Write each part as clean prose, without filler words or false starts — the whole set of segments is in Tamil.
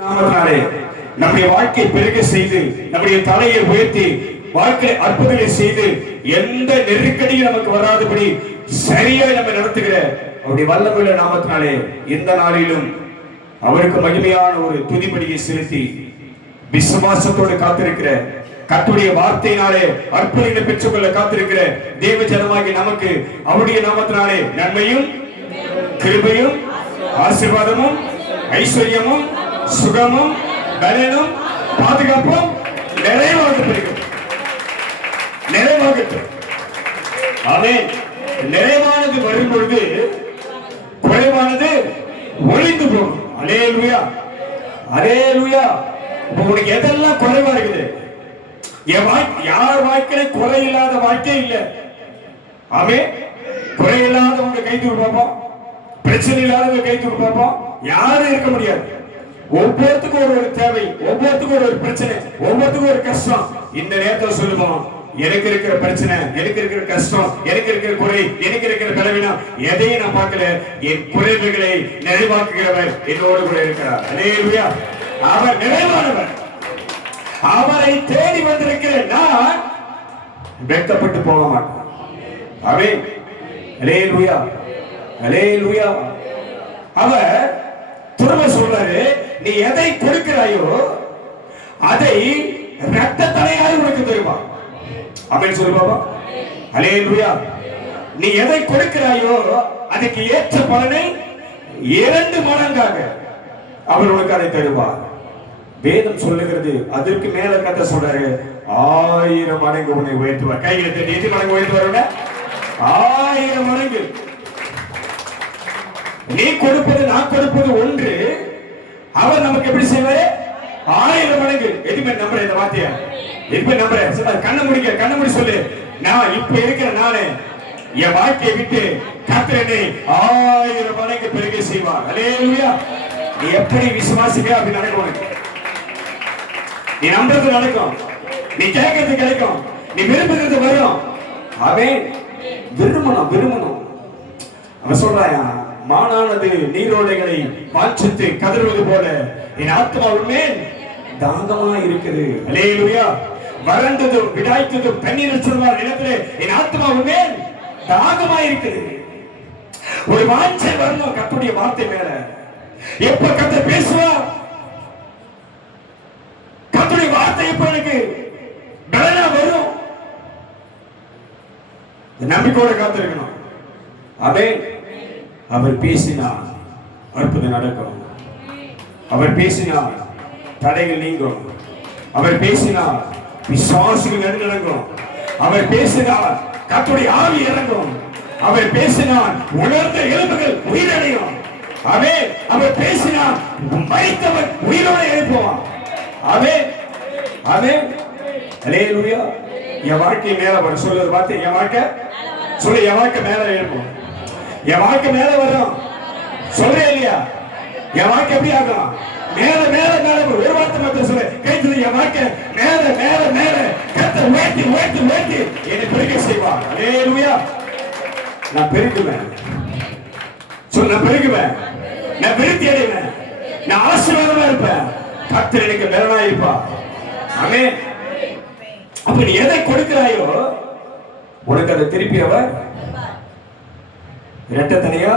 நாமத்தினாலே நம்முடைய வாழ்க்கை பெருக செய்து நம்முடைய தலையை உயர்த்தி வாழ்க்கை அற்புதங்களை செய்து எந்த நெருக்கடியும் நமக்கு வராதபடி சரியா நம்ம நடத்துகிற அவருடைய வல்லமையுள்ள நாமத்தினாலே இந்த நாளிலும் அவருக்கு மகிமையான ஒரு துதிபடியை செலுத்தி விசுவாசத்தோடு காத்திருக்கிற கர்த்தருடைய வார்த்தையினாலே அற்புதங்களை பெற்றுக்கொள்ள காத்திருக்கிற தேவ ஜனமாகி நமக்கு அவருடைய நாமத்தினாலே நன்மையும் கிருபையும் ஆசீர்வாதமும் ஐஸ்வர்யமும் சுகமும் பலனும் பாதுகாப்பும் நிறைவாகட்டும். ஆமென். நிறைவானது வரும் பொழுது குறைவானது ஒளிந்து போகும். அல்லேலூயா, அல்லேலூயா. உங்களுக்கு எதெல்லாம் குறைவா இருக்குது? யார் வாழ்க்கையில குறை இல்லாத வாழ்க்கை இல்லை. ஆமென். குறை இல்லாதவங்க கை தூக்கி பார்ப்போம், பிரச்சனை இல்லாதவங்க கை தூக்கி பார்ப்போம். யாரும் இருக்க முடியாது. ஒவ்வொருத்துக்கும் ஒரு தேவை, ஒவ்வொருத்துக்கும் ஒரு பிரச்சனை, ஒவ்வொருத்துக்கும் ஒரு கஷ்டம். இந்த நேரத்தில் சொல்லுவோம், எனக்கு இருக்கிற பிரச்சனை, எனக்கு இருக்கிற கஷ்டம், எனக்கு இருக்கிற குறை, எனக்கு இருக்கிற பலவீனம் எதையும் நான் பார்க்கல. என் குறைவுகளை நிறைவாக்குகிறவர் என்னோடு கூட இருக்கிறார். அல்லேலூயா. அவர் நிறைவானவர். அவரை தேடி வந்திருக்கிற நான் வெட்கப்பட்டு போக மாட்டேன். ஆமென். அல்லேலூயா, அல்லேலூயா. அவர் திரும்ப சொல்றாரு, நீ எதை கொடுக்கிறாயோ அதை இரத்த தலையாய் உனக்கு தருவார். ஆமென் சொல்லு பாபா. அல்லேலூயா. நீ எதை கொடுக்கிறாயோ அதுக்கு ஏற்ற பலனை 2 மடங்காக அவர் உனக்கு அதை தருவார். வேதம் சொல்லுகிறது. அதற்கு மேல கதை சொல்றாரு, 1000 மடங்கு உன்னை உயர்த்துவார். கைகளை தட்டி எத்தனை மடங்கு உயர்த்துவார்? 1000 மடங்கு. நீ கொடுப்பது நான் கொடுப்பது ஒன்று, அவர் நமக்கு எப்படி செய்வாரு? 1000 மடங்கு. எதுவுமே நம்புற இந்த வார்த்தைய எதுவுமே நம்புற. கண்ண முடிக்க, கண்ண முடி சொல்லு, நான் இப்ப இருக்கிற நானே என் வாழ்க்கையை விட்டு கர்த்தரை 1000 மடங்கு பெருக செய்வார். அல்லேலூயா. நீ எப்படி விசுவாசிக்க அப்படி நடக்கும். நீ நம்புறது நடக்கும், நீ கேட்கறது கிடைக்கும், நீ விரும்புகிறது வரும். அவன் விரும்பணும். அவன் சொல்றாயா, மானானது நீரோடைகளை வாஞ்சித்து கதறுவது போல என் ஆத்மாவின் மேல் தாகமா இருக்குது. அல்லேலூயா. வறண்டதும் விடாய்த்ததும் தண்ணீர் சொல்வார் நிலத்திலே என் ஆத்மாவின் மேல் தாகமா இருக்குது. ஒரு வாஞ்சை வரணும் கர்த்தருடைய வார்த்தை மேல. எப்ப கர்த்தர் பேசுவார், கர்த்தருடைய வார்த்தை எப்ப எனக்கு பலனா வரும், நம்பிக்கையோட காத்திருக்கணும். ஆமென். அவர் பேசினார் அற்புதம் நடக்கும். அவர் பேசினார் தடைகள் நீங்கும். அவர் பேசினார் விசுவாசிகள் நடுநடுங்கும். அவர் பேசினார் கர்த்தருடைய ஆவி இறங்கும். அவர் பேசினார் உலர்ந்த எலும்புகள் உயிரடையும். ஆமென். அவர் பேசினார் மரித்தவர் உயிரோடு எழுப்புவான். ஆமென், ஆமென். அல்லேலூயா. என் வாழ்க்கை மேல வரும். சொல்லுவது வார்த்தை, என் வாழ்க்கை சொல்லு, என் வாழ்க்கை மேல எழுப்பும். என் வாழ்க்கை மேல வரும். சொல்றேன் இல்லையா? என் வாழ்க்கை எப்படி ஆகும்? மேல மேல மேல. ஒரு வார்த்தை மட்டும் சொல்லு, கைத்துல என் வாழ்க்கை மேல மேல மேல கர்த்தர் உயர்த்தி உயர்த்தி உயர்த்தி என்னை பெருக செய்வார். அல்லேலூயா. நான் பெருகுவேன். சொல்லு, நான் பெருகுவேன், நான் விருத்தி அடைவேன், நான் ஆசீர்வாதமா இருப்பேன். கர்த்தர் எனக்கு மேலனா இருப்பார். ஆமென். அப்ப நீ எதை கொடுக்கிறாயோ உனக்கு அதை திருப்பி அவர் இரட்டத்தனையா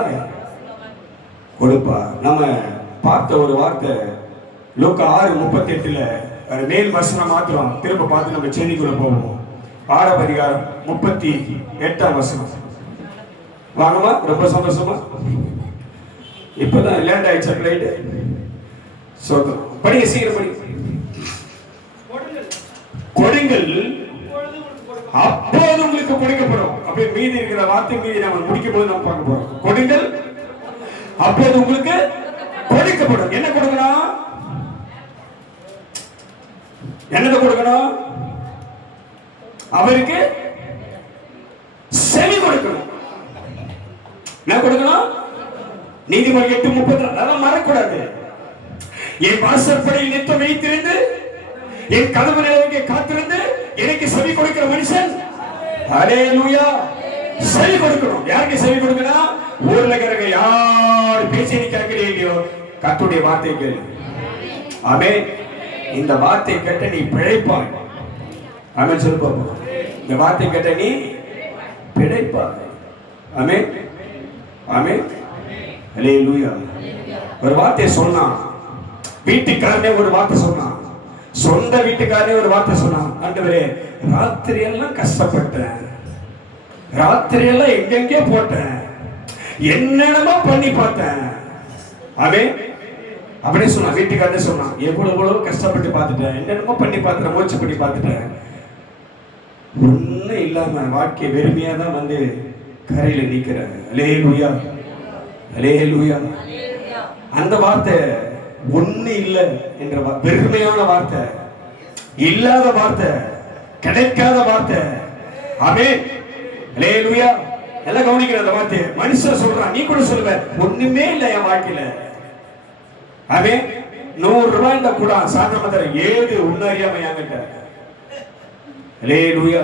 கொடுப்பா. நம்ம பார்த்த ஒரு வார்த்தை லூக்கா 6:38 மேல் வசனம் மாத்திரம் திரும்ப பார்த்து நம்ம செய்திக்குள்ள போவோம். 6ஆம் அதிகாரம் 38ஆம் வசனம். வாங்கம்மா, ரொம்ப சந்தோஷமா. இப்பதான் லேண்ட் ஆயிடுச்சு. ரைட், சோதம் படிங்க, சீக்கிரம் படி. கொடுங்கள் அப்போது உங்களுக்கு கொடுக்கப்படும். அப்படியே மீதி இருக்கிற வார்த்தை மீதி நம்ம முடிக்கும் போது நம்ம பார்க்க போறோம். கொடுங்கள் அப்போது உங்களுக்கு கொடுக்கப்படும். என்ன கொடுக்கணும்? என்னது கொடுக்கணும்? அவருக்கு செவி கொடுக்கணும். என்ன கொடுக்கணும்? நீதிமொழி 8:32 அதெல்லாம் மறக்கூடாது. என் வாசற்படியில் நித்தம் வைத்திருந்து என் கதவு நிலைக்கு காத்திருந்து எனக்கு செவி கொடுக்கிற மனுஷன் அல்லேலூயா செவி கொடுக்கணும். யாருக்கு செவி கொடுக்கணும்? ஊர்ல இருக்கிற யார் பேசி கேட்கிறீங்களோ கர்த்தருடைய வார்த்தை கேளு. ஆமென். இந்த வார்த்தை கேட்ட நீ பிழைப்பாய். ஆமென் சொல்லு பாப்போம். இந்த வார்த்தை கேட்ட நீ பிழைப்பாய். ஆமென் ஆமென் ஹல்லேலூயா. ஒரு வார்த்தை சொன்னான் வீட்டுக்காரனே, ஒரு வார்த்தை சொன்னான், சொந்த வீட்டுக்காரனே ஒரு வார்த்தை சொன்னான். ஆண்டவரே, ராத்திரி எல்லாம் கஷ்டப்பட்டேன், ராத்திரி எல்லாம் எங்கெங்கே போட்டேன், என்னென்னமோ பண்ணி பார்த்தேன். ஆமென் அப்படியே சொன்னான். வீட்டுக்காரனே சொன்னான், எவ்வளவு கஷ்டப்பட்டு பார்த்துட்டேன், என்னென்னமோ பண்ணி பார்த்துட்டேன், முயற்சி பண்ணி பார்த்துட்டேன், ஒன்னும் இல்லாம வாழ்க்கை வெறுமையா தான் வந்து கரையில நிக்கிறேன். அல்லேலூயா அல்லேலூயா. அந்த வார்த்தை ஒண்ணு இல்லை என்ற பெருமையான வார்த்தை, இல்லாத வார்த்தை, கிடைக்காத வார்த்தை. ஆமென் அல்லேலூயா. எல்லாம் கவனிக்கிற அந்த வார்த்தை மனுஷன் சொல்றான், நீ கூட சொல்லுவ ஒண்ணுமே இல்லை என் வாழ்க்கையில. ஆமென். 100 ரூபாய் இந்த கூட சாதாரண தர ஏது உன்னறியாம என்கிட்ட. அல்லேலூயா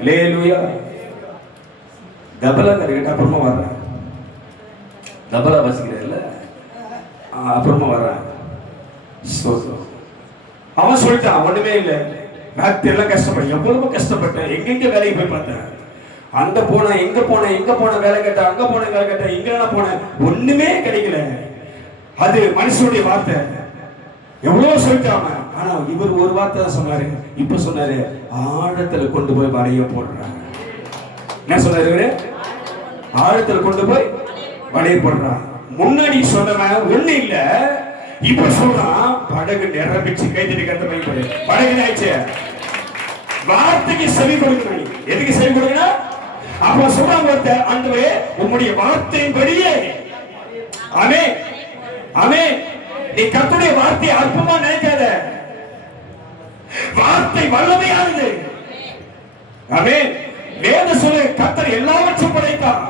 அல்லேலூயா. டபலா கரெக்ட். அப்புறமா வர்றேன், டபலா வசிக்கிறேன்ல, அப்புறமா வர்றேன். அவன் சொல்லிட்டான் ஒண்ணுமே இல்லை, ராத்திரி எல்லாம் கஷ்டப்பட்டேன், எவ்வளவு கஷ்டப்பட்டேன், எங்கெங்க வேலைக்கு போய் பார்த்தேன், அந்த போன எங்க போனேன், எங்க போன வேலை கேட்டேன், அங்க போன வேலை கேட்டேன், இங்க போனேன், ஒண்ணுமே கிடைக்கல. அது மனுஷனுடைய வார்த்தை. எவ்வளவு சொல்லிட்டாங்க. ஆனா இவர் ஒரு வார்த்தை தான் சொன்னாரு. இப்ப சொன்னாரு, ஆழத்துல கொண்டு போய் வலைய போடுறாங்க. என்ன சொன்னாரு இவரு? ஆழத்துல கொண்டு போய் வலைய போடுறான். முன்னாடி சொன்னவன் ஒண்ணு இல்ல, இப்ப சொல்றான் படகு நிரம்பிச்சு. கைதடி கத்த பயன்படு. படகு ஆயிடுச்சு. வார்த்தைக்கு செவி கொடுக்கணும். எதுக்கு செவி கொடுக்கணும்? அப்ப சொல்றாங்க, ஆண்டவரே உம்முடைய வார்த்தையின்படியே. ஆமென் ஆமென். நீ கர்த்தருடைய வார்த்தையை அற்பமா நினைக்காத, வார்த்தை வல்லமையானது. ஆமென். வேத சொல்ல கர்த்தர் எல்லாவற்றையும் படைத்தார்.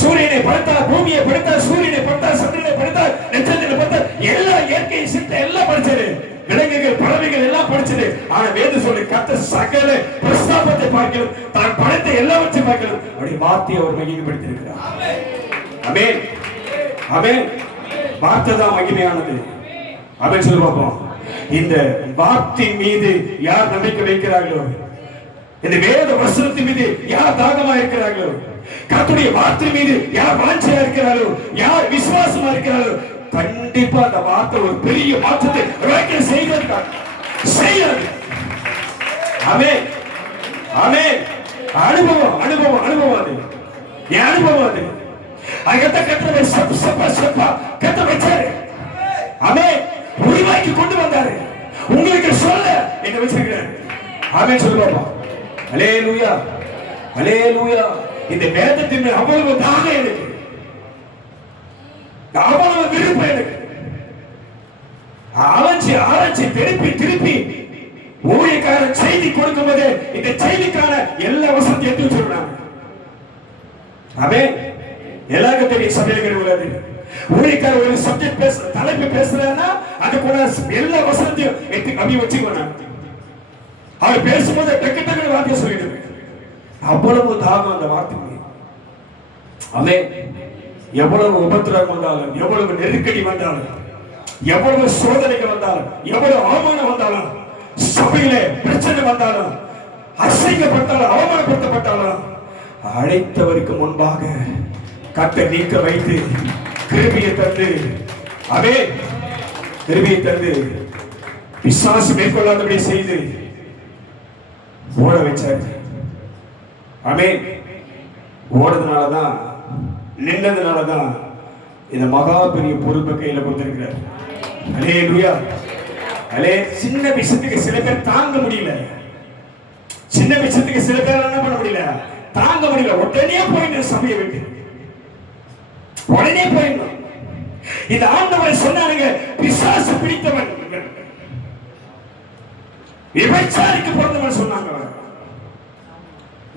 சூரியனை படைத்தார், பூமியை படைத்தார், சூரியனை படைத்தார், சந்திரனை படைத்தார், நட்சத்திரத்தை படைத்தார், எல்லா இயற்கை சித்த எல்லாம் படிச்சது, விலங்குகள் பறவைகள் எல்லாம் படிச்சது. ஆனா வேத சொல்ல கர்த்தர் சகல பிரஸ்தாபத்தை பார்க்கணும், தான் படைத்த எல்லாவற்றையும் பார்க்கணும். அவருடைய வார்த்தையை அவர் மகிமைப்படுத்தியிருக்கிறார். ஆமென் ஆமென். வார்த்தை தான் மகிமையானது. ஆமென் சொல்லு பாப்போம். இந்த வார்த்தை மீது யார் நம்பிக்கை வைக்கிறார்களோ, இந்த வேத வசனத்தின் மீது யார் தாகமா இருக்கிறார்களோ, கர்த்தருடைய வார்த்தை மீது யார் வாஞ்சையா இருக்கிறார்களோ, யார் விசுவாசமா இருக்கிறார்களோ, கண்டிப்பா அந்த வார்த்தை ஒரு பெரிய மாற்றத்தை செய்கிறது. ஆமென் ஆமென். அனுபவம் அனுபவம் அனுபவம். அது என் அனுபவம். அது அங்கத்த கர்த்தரை கத்த வச்சாரு. ஆமென். உருவாக்கி கொண்டு வந்தாரு. உங்களுக்கு சொல்ல என்ன வச்சிருக்கிறார். ஆமென் சொல்லு பாப்பா. அல்லேலூயா அல்லேலூயா. இந்த வேதத்தின் அவ்வளவு தாகம் எனக்கு, அவ்வளவு விருப்பம் எனக்கு. ஆராய்ச்சி ஆராய்ச்சி திருப்பி திருப்பி ஊழியக்காரன் செய்தி கொடுக்கும் போது இந்த செய்திக்கான எல்லா வசதியும் எடுத்து வச்சிருக்காங்க. ஆமென். எல்லாருக்கும் தெரியும் சபையில் உள்ளது. ஊழியக்காரர் ஒரு சப்ஜெக்ட் பேச தலைப்பு பேசுறாருன்னா அது கூட எல்லா வசதியும் எடுத்து கம்மி வச்சுக்கணும். அவர் பேசும்போது டக்கு டக்குனு வார்த்தையை சொல்லிடுவேன். அவ்வளவு தாகம் அந்த வார்த்தைக்கு. ஆமென். எவ்வளவு உபத்திரவம் வந்தாலும், எவ்வளவு நெருக்கடி வந்தாலும், எவ்வளவு சோதனைகள் வந்தாலும், எவ்வளவு அவமானம் வந்தாலும், சபையில பிரச்சனை வந்தாலும், அசைக்கப்பட்டாலும், அவமானப்படுத்தப்பட்டாலும், அழைத்தவருக்கு முன்பாக கர்த்தர் நீக்க வைத்து கிருபையை தந்து, ஆமென், கிருபையை தந்து பிசாசு மேற்கொள்ளாதபடி செய்து ஓட வச்சார். ஆமென். ஓடுறதுனாலதான், நின்றதுனாலதான் இந்த மகா பெரிய பொறுப்பை கையில கொடுத்திருக்கிறார். அல்லேலூயா அல்லே. சின்ன விஷயத்துக்கு சில பேர் தாங்க முடியல, சின்ன விஷயத்துக்கு சில பேர் என்ன பண்ண முடியல, தாங்க முடியல. உடனே போயிட்டு சபையை விட்டு உடனே போயிடணும். இந்த ஆண்டவர் சொன்னாருங்க, பிசாசு பிடித்தவன், விபச்சாரிக்கு பிறந்தவன் சொன்னாங்க,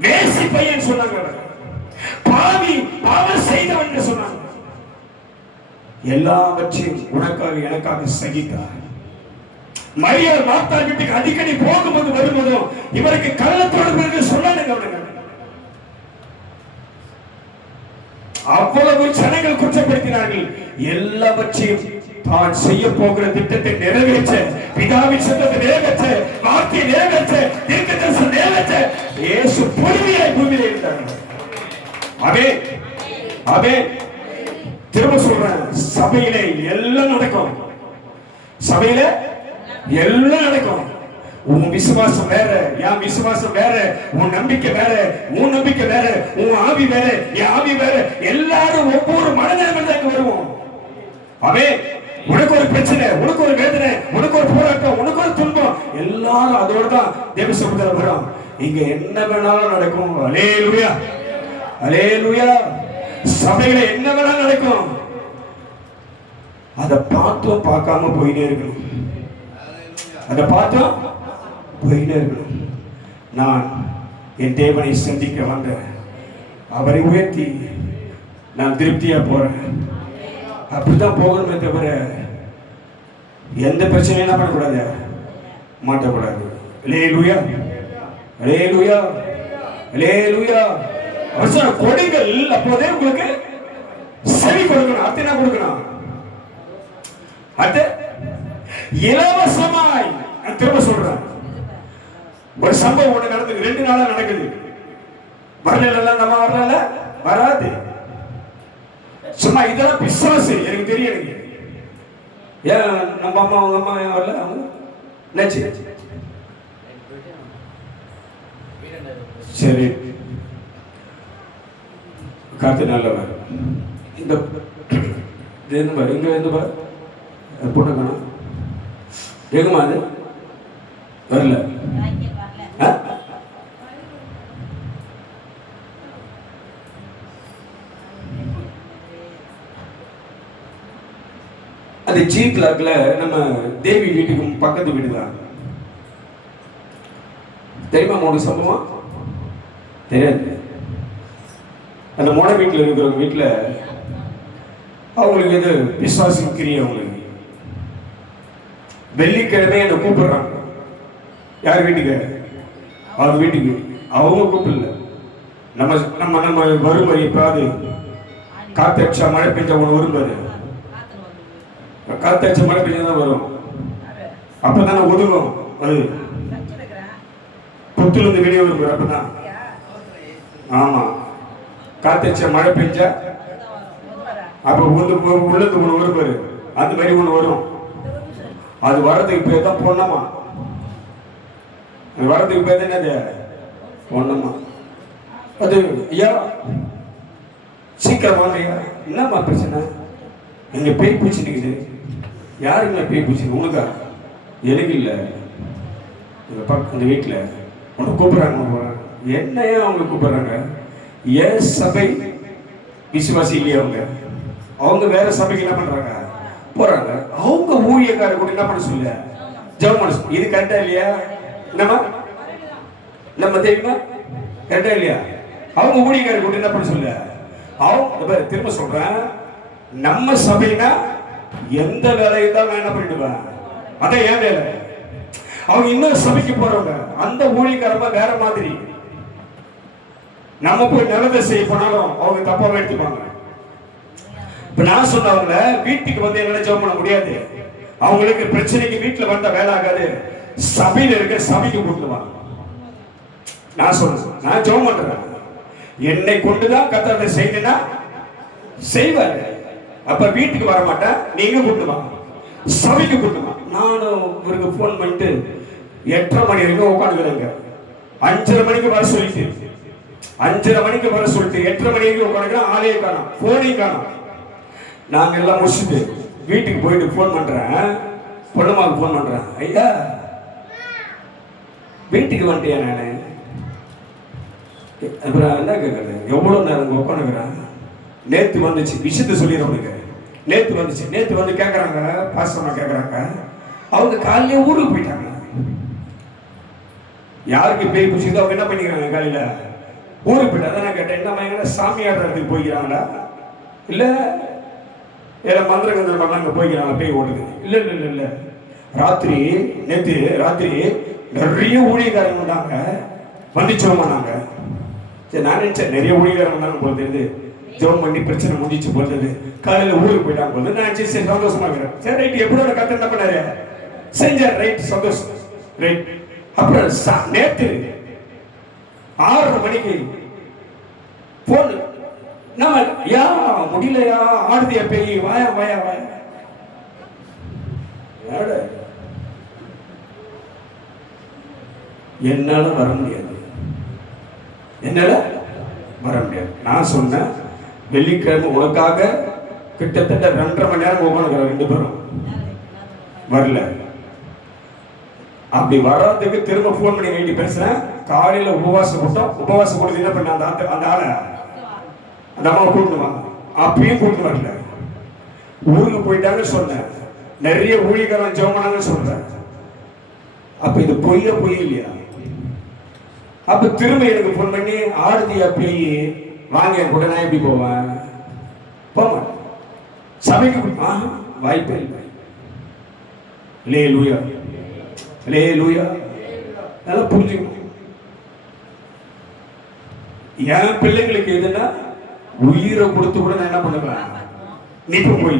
வேசி பையன் சொன்னாங்க, பாவி பாவம் செய்தவன் சொன்னாங்க. எல்லாவற்றையும் உனக்காக எனக்காக சகித்தார். மரியாள் மார்த்தாள் வீட்டுக்கு அடிக்கடி போகும்போது வரும்போதும் இவருக்கு கள்ள தொடர்பு சொன்னாங்க. அவ்வளவு ஜனங்கள் குற்றப்படுத்தினார்கள். எல்லாவற்றையும் தான் செய்ய போகிற திட்டத்தை நிறைவேற்ற, பிதாவின் சித்தத்தை நிறைவேற்ற, வார்த்தையை நிறைவேற்ற, தீர்க்கதரிசனம் நிறைவேற்ற இயேசு பொறுமையாய் பூமியிலே இருந்தார். ஆமென், ஆமென். திரும்ப சொல்றேன், சபையிலே எல்லாம் நடக்கும். சபையில எல்லாம் நடக்கும். உன் விசுவாசம் வேற, என் விசுவாசம் வேற, உன் நம்பிக்கை வேற, உன் நம்பிக்கை வேற, உன் ஆவி வேற, என் ஆவி வேற. எல்லாரும் ஒவ்வொரு மனநிலைமையில தான் வருவோம். ஆமென். உனக்கு ஒரு பிரச்சனை, உனக்கு ஒரு வேதனை, உனக்கு ஒரு போராட்டம், உனக்கு ஒரு துன்பம், எல்லாரும் அதோட தான் தேவ சமூகத்துல வரும். இங்க என்ன வேணாலும் நடக்கும். அல்லேலூயா, அல்லேலூயா. சபையில என்ன வேணாலும் நடக்கும். அதை பார்த்தும் பார்க்காம போயிட்டே இருக்கணும். அதை பார்த்தோம் போயிட்டே இருக்கணும். நான் என் தேவனை சந்திக்க வந்த அவரை உயர்த்தி நான் திருப்தியா போறேன். அப்படித்தான் போகணுமே தவிர எந்த பிரச்சனையும் என்ன பண்ணக்கூடாது, மாட்டக்கூடாது. அல்லேலூயா, அல்லேலூயா, அல்லேலூயா. அவசர கொடிகள் அப்போதே உங்களுக்கு செவி கொடுக்கணும். அர்த்தம் என்ன கொடுக்கணும்? அது இலவசமாய். நான் திரும்ப சொல்றேன், ஒரு சம்பவம் ஒண்ணு நடக்குது, 2 நாளா நடக்குது. வரல, நம்ம வரல, வராது. சும்மா இதெல்லாம் பிசாசு, எனக்கு தெரியும். ஏன் நம்ம அம்மா அவங்க அம்மா ஏன் வரல? அவங்க நினைச்சு சரி காத்து நல்லவர். இந்த பாரு, இங்க இருந்து பாரு, பொண்ணு காணும். எங்கம்மா அது வரல? அது ஜி கிளாக்ல நம்ம தேவி வீட்டுக்கு பக்கத்து வீடு தான். தெரியுமா மூணு சம்பவம்? தெரியாது. அந்த மோட வீட்டில் இருக்கிறவங்க வீட்டில் அவங்களுக்கு எது விசுவாசம் கிரியை. அவங்களுக்கு வெள்ளிக்கிழமை என்னை கூப்பிடுறாங்க. யார் வீட்டுக்கு? அவங்க வீட்டுக்கு. அவங்க கூப்பிடல, நம்ம நம்ம நம்ம வரும். எப்பாவது காத்தடிச்சா மழை பெஞ்சா ஒன்று வரும்பாரு. காத்தடிச்ச மழை பெஞ்சாதான் வரும். அப்பதானே ஒதுங்கும். அது புத்துல இருந்து வெளியே வரும். அப்பதான் ஆமா, காத்தடிச்ச மழை பெஞ்சா அப்ப உள்ளது ஒண்ணு வரும்பாரு. அந்த மாதிரி ஒண்ணு வரும். அது வர்றதுக்கு பேர் தான் பொண்ணமா. அது வர்றதுக்கு பேர் தான் என்னது? பொண்ணமா. அது ஐயா சீக்கிரம் வாங்கய்யா. என்னம்மா பிரச்சனை? எங்க பேய் பூச்சிட்டு. யாருங்க பேய் பூச்சி? உனக்கா? எனக்கு இல்லை. அந்த வீட்டில் உனக்கு கூப்பிடுறாங்க. என்னையா அவங்க கூப்பிடுறாங்க? ஏன் சபை விசுவாசி இல்லையா? அவங்க வேற சபைக்கு என்ன பண்றாங்க? போறாங்க. அவங்க ஊழியக்காரர் கூட என்ன பண்ண சொல்ல? ஜெபம் பண்ண சொல்ல. இது கரெக்டா இல்லையா? நம்ம தெரியுமா? கரெக்டா இல்லையா? அவங்க ஊழியக்காரர் கூட என்ன பண்ண சொல்ல? அவங்க திரும்ப சொல்றேன், நம்ம சபைனா எந்த வேலையை தான் நான் என்ன பண்ணிடுவேன்? அதான் ஏன் வேலை. அவங்க இன்னொரு சபைக்கு போறவங்க, அந்த ஊழியக்காரமா வேற மாதிரி. நம்ம போய் நல்லதை செய்ய போனாலும் அவங்க தப்பாக எடுத்துப்பாங்க. இப்ப நான் சொன்னவங்க வீட்டுக்கு வந்து என்னால ஜெபம் பண்ண முடியாது. அவங்களுக்கு பிரச்சனைக்கு வீட்டுல வந்தா வேலை ஆகாது. சபையில இருக்க சபைக்கு கூட்டுவாங்க. நான் சொல்றேன், நான் ஜெபம் பண்றேன். என்னை கொண்டுதான் கர்த்தரை செய்யணும்னா செய்வாரு. அப்ப வீட்டுக்கு வர மாட்டேன், நீங்க கூட்டுவாங்க, சபைக்கு கூட்டுவாங்க. நானும் இவருக்கு போன் பண்ணிட்டு 8:30 மணி வரைக்கும் உட்காந்துக்கிறாங்க. 5:30 மணிக்கு வர சொல்லிட்டு 5:30 மணிக்கு வர சொல்லிட்டு 8:30 மணி வரைக்கும் உட்காந்துக்கிறேன். ஆளையே காணும், போனையும் காணும். நாங்க எல்லாம் முடிச்சுட்டு வீட்டுக்கு போயிட்டு போன் பண்றேன், பொண்ணுமாவுக்கு போன் பண்றேன். ஐயா வீட்டுக்கு வந்துட்டியா? நானு அப்புறம் என்ன கேட்கறது? எவ்வளவு நேரம் உட்காந்துக்கிறேன். நேத்து வந்துச்சு, விஷயத்த சொல்லிடுறவனுக்கு. நேத்து வந்துச்சு, நேத்து வந்து கேட்கறாங்க, பாசமா கேட்கறாங்க. அவங்க காலையில ஊருக்கு போயிட்டாங்க. யாருக்கு பேய் பிடிச்சிருந்தோ அவங்க என்ன பண்ணிக்கிறாங்க? காலையில ஊருக்கு போயிட்டு. அதான் நான் கேட்டேன், என்ன எங்கன்னா சாமி ஆடுறதுக்கு போய்க்கிறாங்களா இல்ல ஏன்னா மந்திரகந்திரம் பண்ண அங்கே போய்க்கிறாங்க, பேய் ஓடுது? இல்ல இல்ல இல்ல இல்ல ராத்திரி, நேற்று ராத்திரி நிறைய ஊழியக்காரங்க வந்தாங்க, வந்துச்சோம் பண்ணாங்க. சரி, நான் நினைச்சேன் நிறைய ஊழியக்காரங்க வந்தாங்க போல தெரியுது. ஜெபம் பண்ணி பிரச்சனை முடிச்சு போறது. காலையில ஊருக்கு போயிட்டாங்க போது நான் சரி சந்தோஷமா இருக்கிறேன். சரி ரைட், எப்படியோட கத்த என்ன பண்ணாரு செஞ்சார். ரைட், சந்தோஷம். ரைட். அப்புறம் நேற்று 6:30 மணிக்கு போன், நம்ம யா முடியலையா ஆடுதியா பேய், வாயா வாயா வாயா. என்னால வர முடியாது, என்னால வர முடியாது. நான் சொன்னேன் வெள்ளிக்கிழமை உனக்காக கிட்டத்தட்ட 2.5 மணி நேரம் உட்காந்துக்கிறோம், 2 பேரும் வரல. அப்படி வராதுக்கு திரும்ப போன் பண்ணி வேண்டி பேசுறேன். காலையில உபவாசம் கொடுத்து என்ன பண்ண அந்த ஆளை அந்த அம்மாவை கூட்டு வாங்க, அப்பயும் கூட்டு வரல. ஊருக்கு போயிட்டாங்க சொன்னேன், நிறைய ஊழியக்காரன் ஜெபம் சொல்றேன். அப்ப இது பொய் இல்லையா? அப்ப திரும்ப எனக்கு போன் பண்ணி ஆடுதியா பேய் வாங்க கூட, நான் எப்படி போவேன்? போவேன் சபைக்கு வாய்ப்பே இல்லை. அல்லேலூயா, அல்லேலூயா. நல்லா புரிஞ்சுக்கணும். என் பிள்ளைங்களுக்கு எதுனா உயிரை கொடுத்து கூட நான் என்ன பண்ணுவேன், நீப்ப போய்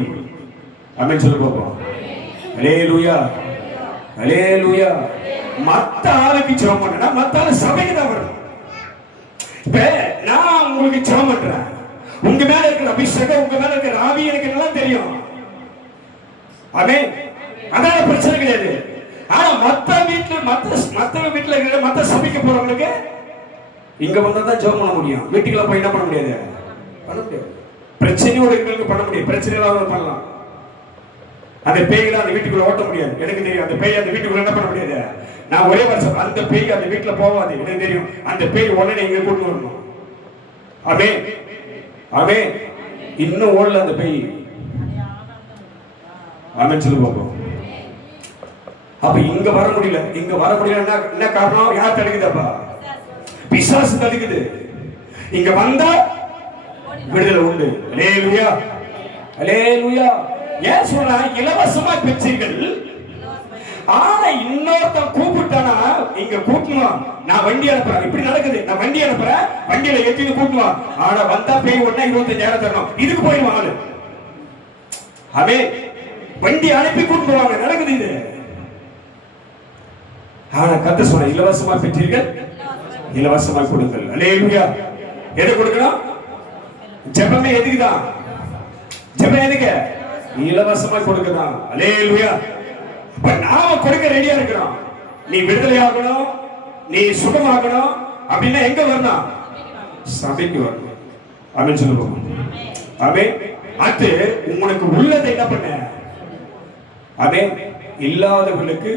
அப்படின்னு சொல்லி பார்ப்போம். அல்லேலூயா, அல்லேலூயா. மத்த ஆளுக்கு ஜெபம் பண்ணா மத்த ஆளு சபைக்கு தான் வரணும். இப்ப நான் உங்களுக்கு ஜெபம் பண்றேன், உங்க மேல இருக்கிற அபிஷேகம், உங்க மேல இருக்கிற ஆவி எனக்கு நல்லா தெரியும். ஆமென். அதான பிரச்சனை கிடையாது. ஆனா மத்த வீட்டுல இருக்கிற மத்த சபைக்கு போறவங்களுக்கு இங்க வந்தா தான் ஜெபம் பண்ண முடியும். வீட்டுக்குள்ள போய் என்ன பண்ண முடியாது, பண்ண முடியாது. பிரச்சனையோட இருக்கிறவங்க பண்ண முடியும், பிரச்சனை இல்லாத பண்ணலாம். அந்த பேய்களை அந்த வீட்டுக்குள்ள ஓட்ட முடியாது, எனக்கு தெரியும். அந்த பேய் அந்த வீட்டுக்குள்ள என்ன பண்ண முடியாது. நான் ஒரே வருஷம் அந்த பேய் அந்த வீட்டுல போவாது, எனக்கு தெரியும். அந்த பேய் உடனே இங்க கூட்டு வரணும். ஆமென், ஆமென். இன்னும் ஓடல அந்த பேய். ஆமென் சொல்லி பார்ப்போம். அப்ப இங்க வர முடியல. இங்க வர முடியல என்ன காரணம்? யார் தடுக்குதாப்பா? பிசாசு தடுக்குது. இங்க வந்தா விடுதலை உண்டு. அல்லேலூயா, அல்லேலூயா. ஏன் சொன்னா இலவசமா பெற்றீர்கள். ஆனா இன்னொருத்தன் கூப்பிட்டானா இங்க கூட்டணும், நான் வண்டி அனுப்புறேன். இப்படி நடக்குது. நான் வண்டி அனுப்புறேன், வண்டியில ஏற்றிட்டு கூட்டணும். ஆனா வந்தா பேய் உடனே 25,000 தரணும். இதுக்கு போயிடுவான் ஆளு. அவே வண்டி அனுப்பி கூட்டு போவாங்க, நடக்குது இது. ஆனா கத்த சொன்ன இலவசமா பெற்றீர்கள், இலவசமா கொடுங்கள். அல்லேலூயா. எதை கொடுக்கணும்? ஜெபமே எதுக்குதான்? ஜெபம் எதுக்கு? இலவசமா கொடுக்கதான். அல்லேலூயா. அப்ப நாம கொடுக்க ரெடியா இருக்கிறோம். நீ விடுதலை ஆகணும், நீ சுகமாகணும் அப்படின்னா எங்க வரணும்? சபைக்கு வரணும். ஆமென் சொல்லுவோம். ஆமென். அது உங்களுக்கு உள்ளதை என்ன பண்ண? ஆமென். இல்லாதவர்களுக்கு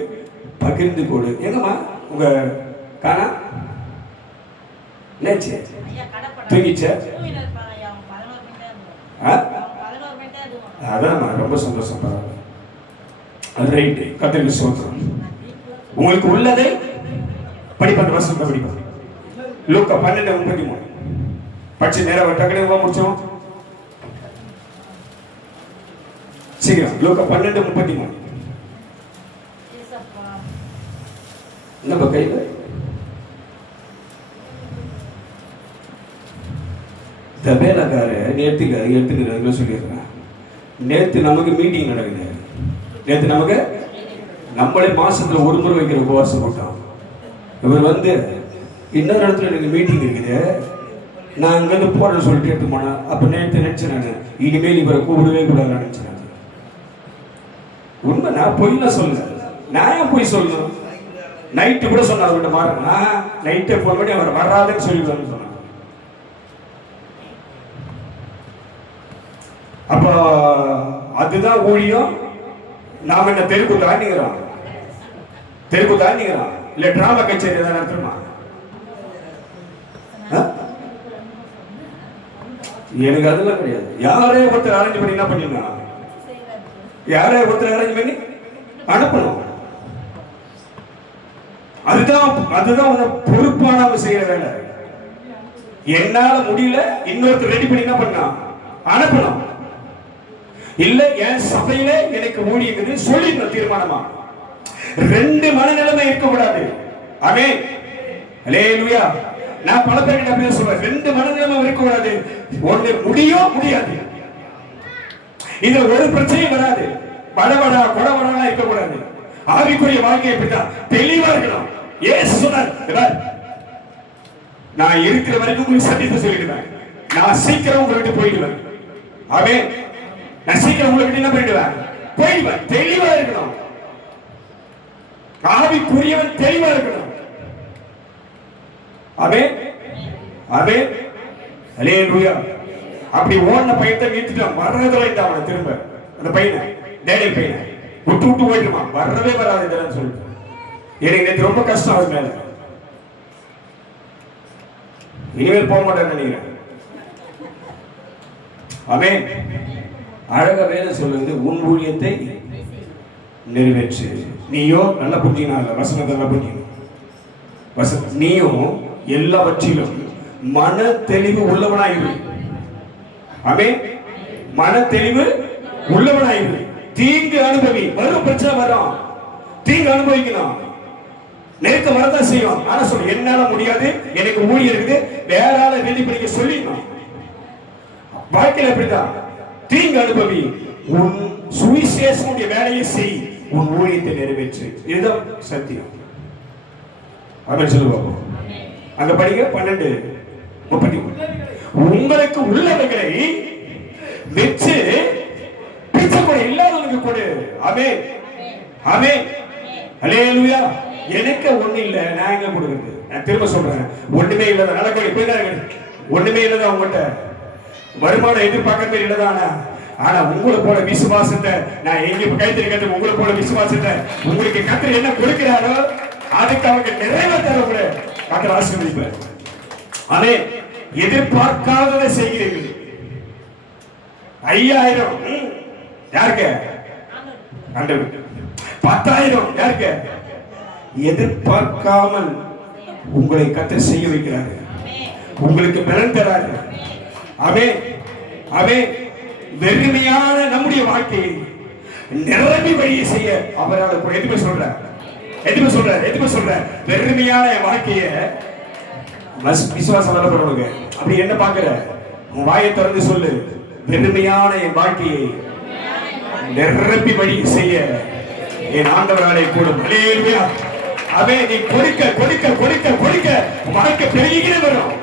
பகிர்ந்து கொடு. எங்கம்மா உங்க காணா நேச்சு தூங்கிச்ச? அதான் ரொம்ப சந்தோஷம். ரைட், கர்த்தருக்கு ஸ்தோத்திரம். உங்களுக்கு உள்ளதை படிப்பேன், வசனத்தை படிப்பேன். லூக்கா 12:33 படிச்சு நேரம் டக்குனு முடிச்சோம். சீக்கிரம் லூக்கா 12:33. என்ன கையில தபேலக்கார எடுத்துக்கிற சொல்லிடுறேன். நேற்று நமக்கு மீட்டிங் நடக்குது. நேற்று நமக்கு நம்மளே மாசத்துல ஒரு முறை வைக்கிற உபவாசம் போட்டோம். இவர் வந்து இன்னொரு இடத்துல எனக்கு மீட்டிங் இருக்குது, நான் அங்கிருந்து போறேன்னு சொல்லிட்டு எடுத்து போனேன். அப்ப நேற்று நினைச்சேன் நான், இனிமேல் இவரை கூப்பிடவே கூடாதுன்னு நினைச்சேன். உண்மை, நான் பொய்லாம் சொல்லல. நான் ஏன் பொய் சொல்லணும்? நைட்டு கூட சொன்னார் அவர்கிட்ட மாறுங்க, நைட்டே போன பண்ணி அவர் வராதுன்னு சொல்லிடுவான்னு சொன்னார். அப்போ அதுதான் ஊழியம். நாம என்ன தெருக்கு தாண்டிக்கிறோம்? தெருக்கு தாண்டிக்கிறோம் இல்ல டிராமா கச்சேரி தான் நடத்துமா? எனக்கு அதெல்லாம் கிடையாது. யாரே ஒருத்தர் அரேஞ்ச் பண்ணி என்ன பண்ணிடலாம், யாரே ஒருத்தர் அரேஞ்ச் பண்ணி அனுப்பணும். அதுதான் உன்னை பொறுப்பானவங்க செய்யற வேலை. என்னால முடியல, இன்னொருத்தர் ரெடி பண்ணி என்ன பண்ணா அனுப்பணும். இல்ல என் சபையில எனக்கு ஊழியங்குது சொல்லிடணும் தீர்மானமா. 2 மனநிலைமை இருக்கக்கூடாது. ஆமென், அல்லேலூயா. நான் பல பேருக்கு அப்படியே சொல்றேன், ரெண்டு மனநிலைமை இருக்கக்கூடாது. ஒண்ணு முடியும் முடியாது, இதுல ஒரு பிரச்சனையும் வராது. படபடா கொடபடா இருக்கக்கூடாது. ஆவிக்குரிய வாழ்க்கை எப்படிதான் தெளிவா இருக்கணும். இயேசு சொன்னார், நான் இருக்கிற வரைக்கும் உங்களுக்கு சத்தியத்தை சொல்லிடுவேன், நான் சீக்கிரம் உங்களை விட்டு போயிடுவேன். ஆமென். நான் சீக்கிரம் உங்களை விட்டு என்ன பண்ணிடுவேன், போயிடுவேன். தெளிவா இருக்கணும். ஆவிக்குரியவன் தெளிவா இருக்கணும். ஆமென் ஆமென் அல்லேலூயா. அப்படி ஓடின பையத்தை நிறுத்திட்டான், வர்றதுல இந்த அவனை திரும்ப அந்த பையனை டேடி பையனை விட்டு விட்டு போயிட்டுமா, வரவே வராது இதெல்லாம் சொல்லிட்டு. எனக்கு நேற்று ரொம்ப கஷ்டம் அது மேல. இனிமேல் போக மாட்டேன்னு நினைக்கிறேன். ஆமென். அழக வேதம் சொல்லுது, உன் ஊழியத்தை நிறைவேற்று. நீயோ நல்லா புரிஞ்சுக்கணும், வசனத்தை நல்லா புரிஞ்சுக்கணும். நீயும் எல்லாவற்றிலும் மன தெளிவு உள்ளவனாயிரு. ஆமென். மன தெளிவு உள்ளவனாயிரு. தீங்கு அனுபவி. வரும் பிரச்சனை வரும், தீங்கு அனுபவிக்கணும், நெருக்க வரதான் செய்யும். ஆனா சொல்லு, என்னால முடியாது, எனக்கு ஊழியம் இருக்குது, வேற ஆளை வேண்டி படிக்க சொல்லிடணும். வாழ்க்கையில் எப்படிதான், தீங்கு அனுபவி, உன் சுவிசேஷனுடைய வேலையை செய், உன் ஊழியத்தை நிறைவேற்று. இதுதான் சத்தியம். அப்படின்னு சொல்லுவாங்க. அங்க படிக்க 12:30. உங்களுக்கு உள்ளவைகளை வெச்சு பிச்சை கூட இல்லாதவனுக்கு கொடு. ஆமென் ஆமென் அல்லேலூயா. எனக்கு ஒண்ணு இல்ல, நான் எங்க கொடுக்குறது? நான் திரும்ப சொல்றேன், ஒண்ணுமே இல்லதான் நடக்க போயிடாங்க. ஒண்ணுமே இல்லதான், உங்கள்கிட்ட வருமானம் எதிர்பார்க்கவே இல்லதானா? ஆனா உங்களை போல விசுவாசத்தை நான் எங்க கைத்தறி கட்டு, உங்களை போல விசுவாசத்தை உங்களுக்கு கத்தர் என்ன கொடுக்கிறாரோ அதுக்கு அவங்க நிறைவேற்ற கூட கத்தர் ஆசீர்வதிப்பார். ஆமென். எதிர்பார்க்காததை செய்கிறீர்கள். 5000 யாருக்கு? 10,000 யாருக்கு? எதிர்பார்க்காமல் உங்களை கத்தர் செய்ய வைக்கிறார். உங்களுக்கு பலன் தராரு. ஆமென் ஆமென். வெறுமையான நம்முடைய வாழ்க்கையை நிரம்பி வழியை செய்ய அவரால் கூட எதுவுமே சொல்ற வெறுமையான வாழ்க்கையை விசுவாசம் வரப்படுவாங்க. அப்படி என்ன பாக்குற? உன் வாயை திறந்து சொல்லு, வெறுமையான என் வாழ்க்கையை நிரம்பி வழி செய்ய என் ஆண்டவராலே கூடும். அல்லேலூயா. அவே நீ கொடுக்க கொடுக்க கொடுக்க கொடுக்க வாழ்க்கை பெருகிக்கிட்டே வரும்.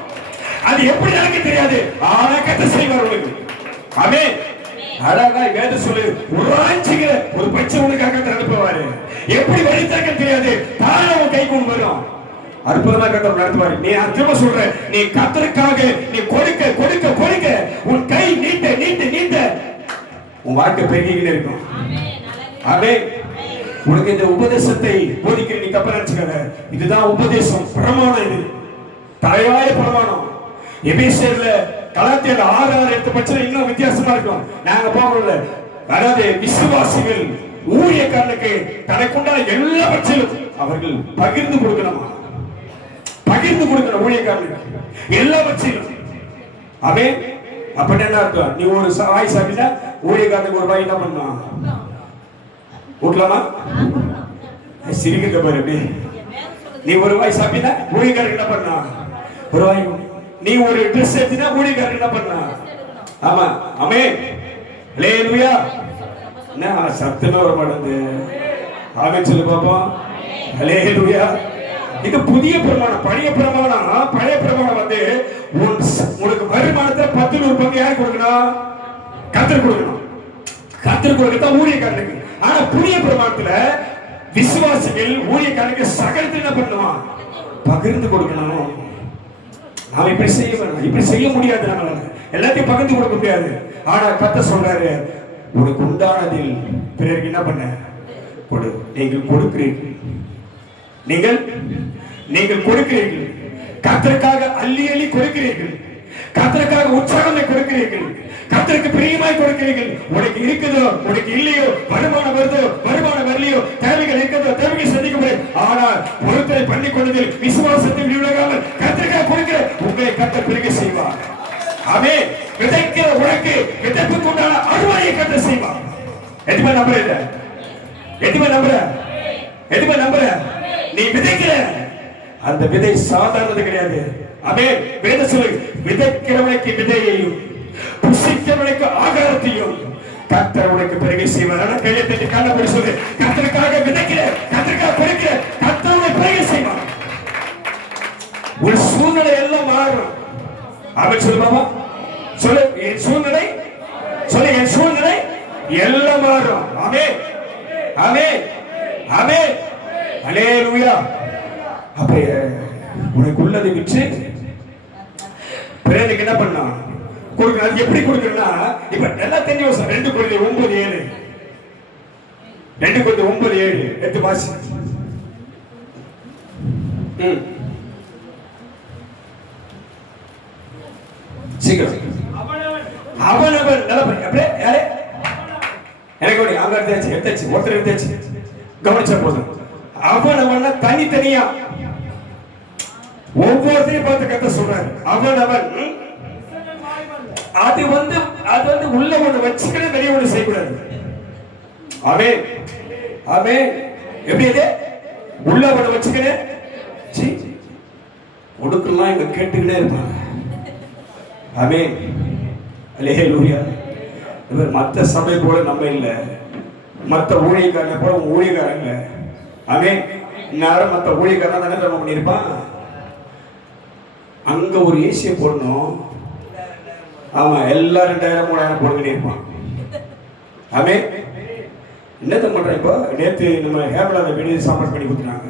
அது எப்படி நடக்க தெரியாது, ஆனா கத்த செய்வார் உனக்கு. ஆமென். அழகா வேத சொல்லு, உராஞ்சிக்கிற ஒரு பச்சை உனக்காக அனுப்புவாரு. எப்படி வழி திறக்க தெரியாது, தானே உன் கை கொண்டு வரும். அற்புதமா கத்தர் நடத்துவாரு. நீ திரும்ப சொல்ற, நீ கத்தருக்காக நீ கொடுக்க கொடுக்க கொடுக்க உன் கை நீட்ட நீட்ட நீட்ட உன் வாழ்க்கை பெருகிக்கிட்டே இருக்கும். ஆமென். உனக்கு இந்த உபதேசத்தை போதிக்கிற நீ தப்பா நினைச்சுக்காத. இதுதான் உபதேசம், பிரமாணம். இது தலையாய பிரமாணம். எபேசியர்ல கலாத்தியர் 6:6 எடுத்த பட்சம் இன்னும் வித்தியாசமா இருக்கும். நாங்க போகல. அதாவது விசுவாசிகள் ஊழியக்காரனுக்கு தனக்குண்டான எல்லாவற்றிலும் அவர்கள் பகிர்ந்து கொடுக்கணுமா, பகிர்ந்து கொடுக்கணும் ஊழியக்காரனுக்கு எல்லாவற்றிலும். ஆமென். அப்படி என்ன அர்த்தம்? நீ ஒரு வாய் சாப்பிட்டா ஊழியக்காரனுக்கு ஒரு வாய் என்ன பண்ணா ஊட்டலாமா? சிரிக்கிற பாரு அப்படி. நீ ஒரு வாய் சாப்பிட்டா ஊழியக்காரனுக்கு என்ன பண்ணா ஒரு வாய். நீ ஒரு ட்ரெஸ் எடுத்தினா ஊழியக்காரனுக்கு என்ன பண்ணா? ஆமா. ஆமென். அல்லேலூயா. என்ன சத்தமே வர மாட்டேங்குது. ஆமென் சொல்லு பாப்போம். அல்லேலூயா. இது புதிய பிரமாணம். பழைய பிரமாணம் வந்து உனக்கு வருமானத்தை 10 பங்கு யார் கொடுக்கணும்? கர்த்தர் கொடுக்கணும். கர்த்தர் கொடுக்கத்தான் ஊழியக்காரனுக்கு. ஆனா புதிய பிரமாணத்துல விசுவாசிகள் ஊழியக்காரனுக்கு சகலத்தை என்ன பண்ணுவான்? பகிர்ந்து கொடுக்கணும். நாம இப்படி செய்ய வேணும், இப்படி செய்ய முடியாது, நம்மளால எல்லாத்தையும் பகிர்ந்து கொடுக்க முடியாது. ஆனா கர்த்தர் சொல்றாரு, உனக்கு உண்டானதில் பிறருக்கு என்ன பண்ண கொடு. நீங்கள் கொடுக்கிறீர்கள், நீங்கள் கொடுக்கிறீர்கள். கர்த்தருக்காக அள்ளி அள்ளி கொடுக்கிறீர்கள், கர்த்தருக்காக உற்சாகத்தை கொடுக்கிறீர்கள், கர்த்தருக்கு பிரியமாய் கொடுக்கிறீர்கள். உனக்கு இருக்குதோ உனக்கு இல்லையோ, வருமானம் வருதோ வருமானம் வரலையோ, தேவைகள் இருக்கிறதோ தேவைகள் சந்திக்க முடியும். ஆனால் பொறுத்தனை பண்ணி கொண்டதில் விசுவாசத்தை விலகாமல் கர்த்தருக்காக கொடுக்கிற உங்களை கர்த்தர் பிறகு செய்வார். ஆமென். விதைக்கிற உனக்கு விதைப்புக்கு உண்டான அறுவடையை கர்த்தர் செய்வார். எதுவுமே நம்புற இல்ல, எதுவுமே நம்புற நீ விதைக்கிற அந்த விதை சாதாரணது கிடையாது. ஆமென். வேதம் சொல்லுது, விதைக்கிறவனுக்கு விதையையும் புசிக்கிறவனுக்கு ஆகாரத்தையும் கர்த்தர் உனக்கு பிறகு செய்வார். கையை தட்டி கண்ணப்படி சொல்லு, கர்த்தருக்காக விதைக்கிற, கர்த்தருக்காக கொடுக்கிற, கர்த்தர் உனக்கு பிறகு செய்வார். ஒரு சூழ்நிலை எல்லாம் மாறும். ஆமென் சொல்லு பாபா, சொல்லு. என் சூழ்நிலை, சொல்லு, என் சூழ்நிலை எல்லாம் மாறும். ஆமென், ஆமென், ஆமென், அல்லேலூயா. அப்ப உனக்கு உள்ளதை விற்று பிறருக்கு என்ன பண்ணா கொடுக்கணும். எப்படி கொடுக்கணும்னா, இப்ப நல்லா தெரிஞ்சு 2 Corinthians 9:7, 2 Corinthians 9:7 எடுத்து வாசி. சீக்கிரம். அவனவன் நல்ல அப்படியே யாரே எனக்கு ஒரு அங்க எடுத்தாச்சு ஒருத்தர் எடுத்தாச்சு கவனிச்ச போதும். அவனவன் தனித்தனியா ஒவ்வொருத்தையும் பார்த்து கத்த சொல்றாரு. அவனவன் அது வந்து உள்ள ஒண்ணு வச்சுக்கிற வெளியே ஒண்ணு செய்யக்கூடாது. ஆமென், ஆமென். எப்படி இது உள்ள ஒண்ணு வச்சுக்கிற ஒடுக்கலாம் இங்க கேட்டுக்கிட்டே இருப்பாங்க. ஆமென், அல்லேலூயா. இவர் மற்ற சபை போல நம்ம இல்ல, மற்ற ஊழியக்காரங்க போல ஊழியக்காரங்க. ஆமென். நேரம் மற்ற ஊழியக்காரன் தானே நம்ம பண்ணியிருப்பான். அங்க ஒரு ஏசியை போடணும். ஆமா, எல்லாரும் 2000 3000 போட்டு இருப்பான். ஆமென். என்னது பண்றேன் இப்போ? நேற்று நம்ம ஹேமலாத வெளியே சாப்பாடு பண்ணி கொடுத்துனாங்க.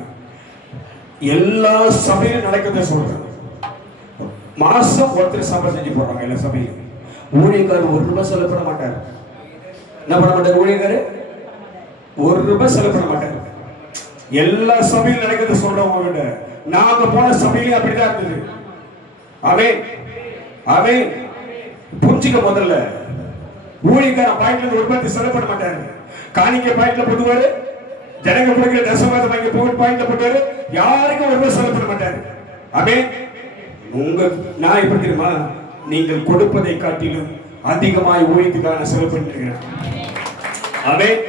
எல்லா சபையிலும் நடக்கிறத சொல்றாங்க. மாசம் ஒருத்தர் சாப்பாடு செஞ்சு போடுறாங்க எல்லா சபையிலும். ஊழியக்காரர் ₹1 செலவு பண்ண மாட்டார். என்ன பண்ண மாட்டார் ஊழியக்காரர்? ₹1 செலவு பண்ண மாட்டார். எல்லா சபையிலும் நடக்கிறத சொல்றவங்க விட நாங்க போன சபையிலும் அப்படிதான் இருந்தது. ஆமென், ஆமென். புரிஞ்சுக்க முதல்ல, ஊழியக்காரன் பாயிண்ட்ல ₹1 செலவு பண்ண மாட்டாரு. காணிக்க பாயிண்ட்ல போடுவாரு, ஜனங்க கொடுக்கிற தசமாத வாங்கி போட்டு பாயிண்ட்ல போட்டாரு. யாருக்கும் ₹1 செலவு பண்ண மாட்டாரு. ஆமென். நான் எப்படி தெரியுமா, நீங்கள் கொடுப்பதை காட்டிலும் அதிகமாய் ஊழியத்துக்கான செலவு பண்ணிட்டு இருக்கிறேன். ஆமென்.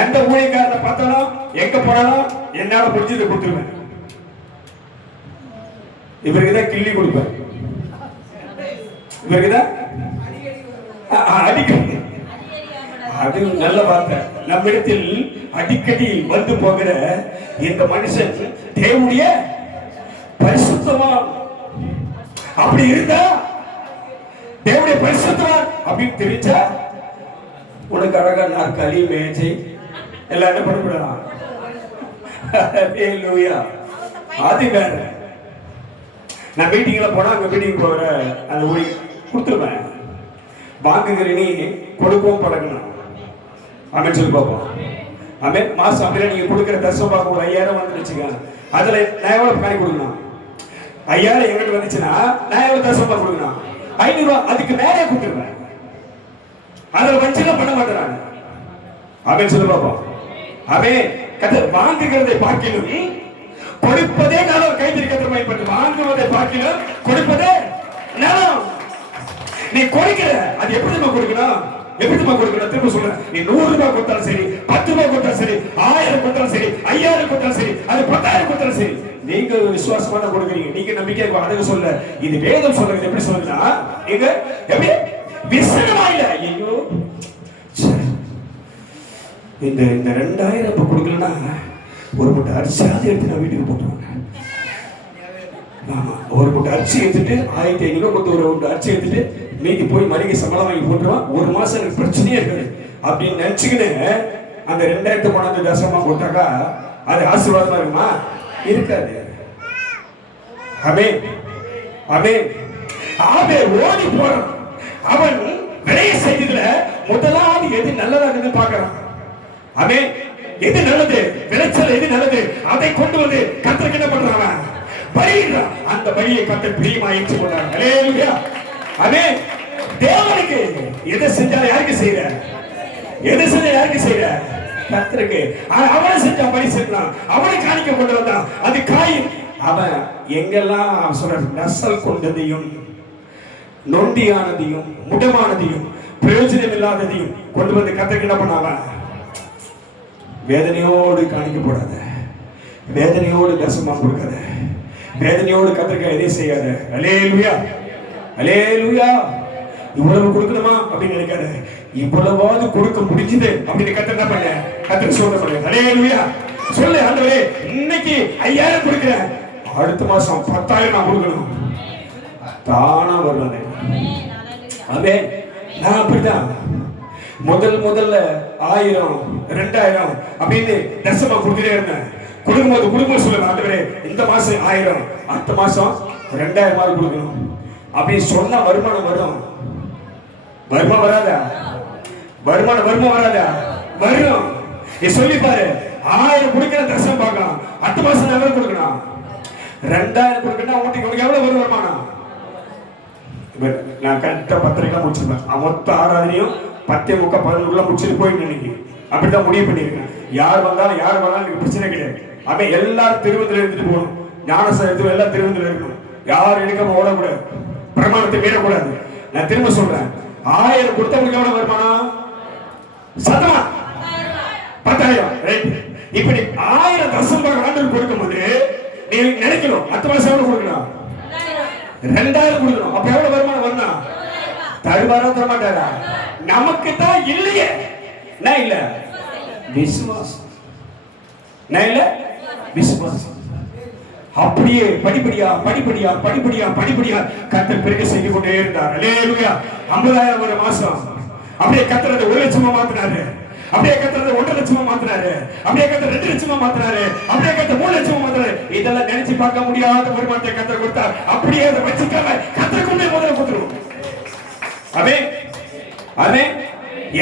எந்த ஊழியக்காரனை பார்த்தாலும் எங்க போனாலும் என்னால முடிஞ்சதை கொடுத்துருவேன். இவருக்குதான் கிள்ளி கொடுப்பேன், இவருக்குதான் அடிக்கடி. அது நல்ல வார்த்தை. நம்மிடத்தில் அடிக்கடி வந்து போகிற இந்த மனுஷன் தேவனுடைய பரிசுத்தவான். அப்படி இருந்தா தேவனுடைய பரிசுத்தவான் அப்படின்னு தெரிஞ்சா உனக்கு அழகா நாற்காலி மேஜை எல்லாம் என்ன பண்ணக்கூடாது. அது வேற. நான் மீட்டிங்ல போனா அங்க மீட்டிங் போகிற அந்த ஊழி கொடுத்துருவேன். வாங்குகிற நீ கொடுக்கவும் பழகணும். ஆமென் சொல்லி பார்ப்போம். ஆமென். மாசம் அப்படியே நீங்க கொடுக்கிற தர்சனம் பார்க்க ஒரு 5000 வந்து வச்சுக்க. அதுல நான் எவ்வளவு காணி கொடுக்கணும்? 5000 எங்கிட்ட வந்துச்சுன்னா நான் எவ்வளவு தர்சனம் பார்க்க கொடுக்கணும்? 500. அதுக்கு மேலே கொடுத்துருவேன். அதுல வஞ்சகம் பண்ண மாட்டேறாங்க. ஆமென் சொல்லி பார்ப்போம். ஆமென். கதை வாங்குகிறதை பார்க்கிலும் கொடுப்பதே நலம். கைதிரிக்கத்தை பயன்படுத்து. வாங்குவதை பார்க்கிலும் கொடுப்பதே நலம். நீ கொடுக்கிற அது எப்படி கொடுக்கணும்? எப்படி கொடுக்கணும்? திரும்ப சொல்றேன். நீ ₹100 கொடுத்தாலும் சரி, ₹10 கொடுத்தாலும் சரி, 1000 கொடுத்தாலும் சரி, 5000 கொடுத்தாலும் சரி, அது 10,000 கொடுத்தாலும் சரி, நீங்க விசுவாசமா தான் கொடுக்குறீங்க. நீங்க நம்பிக்கை அதுக்கு சொல்ல. இது வேதம் சொல்றது. எப்படி சொல்லுதுன்னா, நீங்க எப்படி விசனமா இல்ல. ஐயோ, இந்த 2000 இப்ப கொடுக்கலன்னா ஒரு மூட்டை அரிசியாவது எடுத்து நான் வீட்டுக்கு போட்டுருவேன். ஆமா, ஒரு மூட்டை அரிசி எடுத்துட்டு 1500 கொடுத்து ஒரு மூட்டை அரிசி எடுத்துட்டு மீதி போய் மளிகை சம்பளம் வாங்கி போட்டுருவான். ஒரு மாசம் எனக்கு பிரச்சனையே இருக்காது அப்படின்னு நினைச்சுக்கின்னு அந்த 2000 கொண்டாந்து தசமா போட்டாக்கா அது ஆசீர்வாதமா இருக்குமா? இருக்காது. ஆமென், ஆமென். ஆபேல் ஓடி போறான். அவன் விளைய செய்ததுல முதலாவது எது நல்லதாக பாக்குறான். ஆமென். எது நல்லது, விளைச்சல் எது நல்லது, அதை கொண்டு வந்து கர்த்தருக்கு என்ன பண்றான்? பலியிடுறான். அந்த பலியை கர்த்தர் பிரியமா ஏற்றுக்கொண்டார். அல்லேலூயா. ஆமென். தேவனுக்கு எதை செஞ்சாலும் யாருக்கு செய்யற? எதை செஞ்சா யாருக்கு செய்யற? கர்த்தருக்கு. அவனை செஞ்சா பலி செஞ்சான், அவனை காணிக்க கொண்டு வந்தான். அது காயின். அவன் எங்கெல்லாம் அவன் சொல்ற நசல் கொண்டதையும் நொண்டியானதையும் முடமானதையும் பிரயோஜனம் இல்லாததையும் கொண்டு வந்து கர்த்தருக்கு என்ன பண்ணாவன்? வேதனையோடு காணிக்க போடாத, வேதனையோடு தசமா கொடுக்காத, வேதனையோடு கத்திரிக்காய் எதையும் செய்யாத. அல்லேலூயா, அல்லேலூயா. இவ்வளவு கொடுக்கணுமா அப்படின்னு நினைக்காத. இவ்வளவாவது கொடுக்க முடிஞ்சது அப்படின்னு கத்திர என்ன பண்ண, கத்திர சொல்ல பண்ண. அல்லேலூயா. சொல்லு, ஆண்டவரே இன்னைக்கு 5000 கொடுக்கிறேன், அடுத்த மாசம் 10,000 நான் கொடுக்கணும். தானா வருவாங்க. ஆமென். நான் அப்படிதான் முதல்ல 1000 2000 அப்படின்னு தசமா கொடுத்துட்டே இருந்தேன். கொடுக்கும்போது சொல்லுங்க, ஆண்டவரே இந்த மாசம் 1000, அடுத்த மாசம் 2000 கொடுக்கணும் அப்படின்னு சொன்னா வருமானம் வரும். வருமானம் வராதா? வருமானம் வராதா? வரும். நீ சொல்லி பாரு, 1000 கொடுக்கிற தசம் பார்க்கலாம், அடுத்த மாசம் எவ்வளவு கொடுக்கணும்? 2000 கொடுக்கணும். உங்களுக்கு எவ்வளவு வரும் வருமானம்? நான் கரெக்டா 10:30 முடிச்சிருப்பேன். மொத்த ஆராதனையும் 10:30 முடிச்சுட்டு போயிட்டு இன்னைக்கு அப்படித்தான் முடிவு பண்ணிருக்கேன். யார் வந்தாலும் எனக்கு பிரச்சனை கிடையாது. அவன் எல்லாரும் திருவந்தில எடுத்துட்டு போகணும். ஞானசம் எடுத்து எல்லாம் திருவந்தில இருக்கணும். யாரும் எடுக்காம ஓடக்கூடாது, பிரமாணத்தை மீறக்கூடாது. நான் திரும்ப சொல்றேன், 1000 கொடுத்தவங்களுக்கு எவ்வளவு வருமானம்? சத்தமா 10,000. ரைட். இப்படி 1000 தசம்பாக ஆண்டவர் கொடுக்கும்போது நீ நினைக்கணும், அடுத்த மாசம் எவ்வளவு கொடுக்கணும்? 2000 கொடுக்கணும். அப்ப எவ்வளவு வருமானம் வரணும்? தருவாரா தர மாட்டாரா? நமக்கு தான் இல்லையே. நான் இல்ல விசுவாசம், நான் இல்ல விசுவாசம். அப்படியே படிப்படியா கர்த்தர் பெருக செய்து கொண்டே இருந்தார். அல்லேலூயா. 50,000 ஒரு மாசம். அப்படியே கர்த்தர் 1 லட்சமா மாத்தினாரு. அப்படியே கர்த்தர் 1.5 லட்சமா மாத்தினாரு. அப்படியே கர்த்தர் 2 லட்சமா மாத்தினாரு. அப்படியே கர்த்தர் 3 லட்சமா மாத்தினாரு. இதெல்லாம் நினைச்சு பார்க்க முடியாத வருமானத்தை கர்த்தர் கொடுத்தார். அப்படியே அதை வச்சுக்காம கர்த்தர் கொண்டே முதல்ல கொடுத்துருவோம். அதே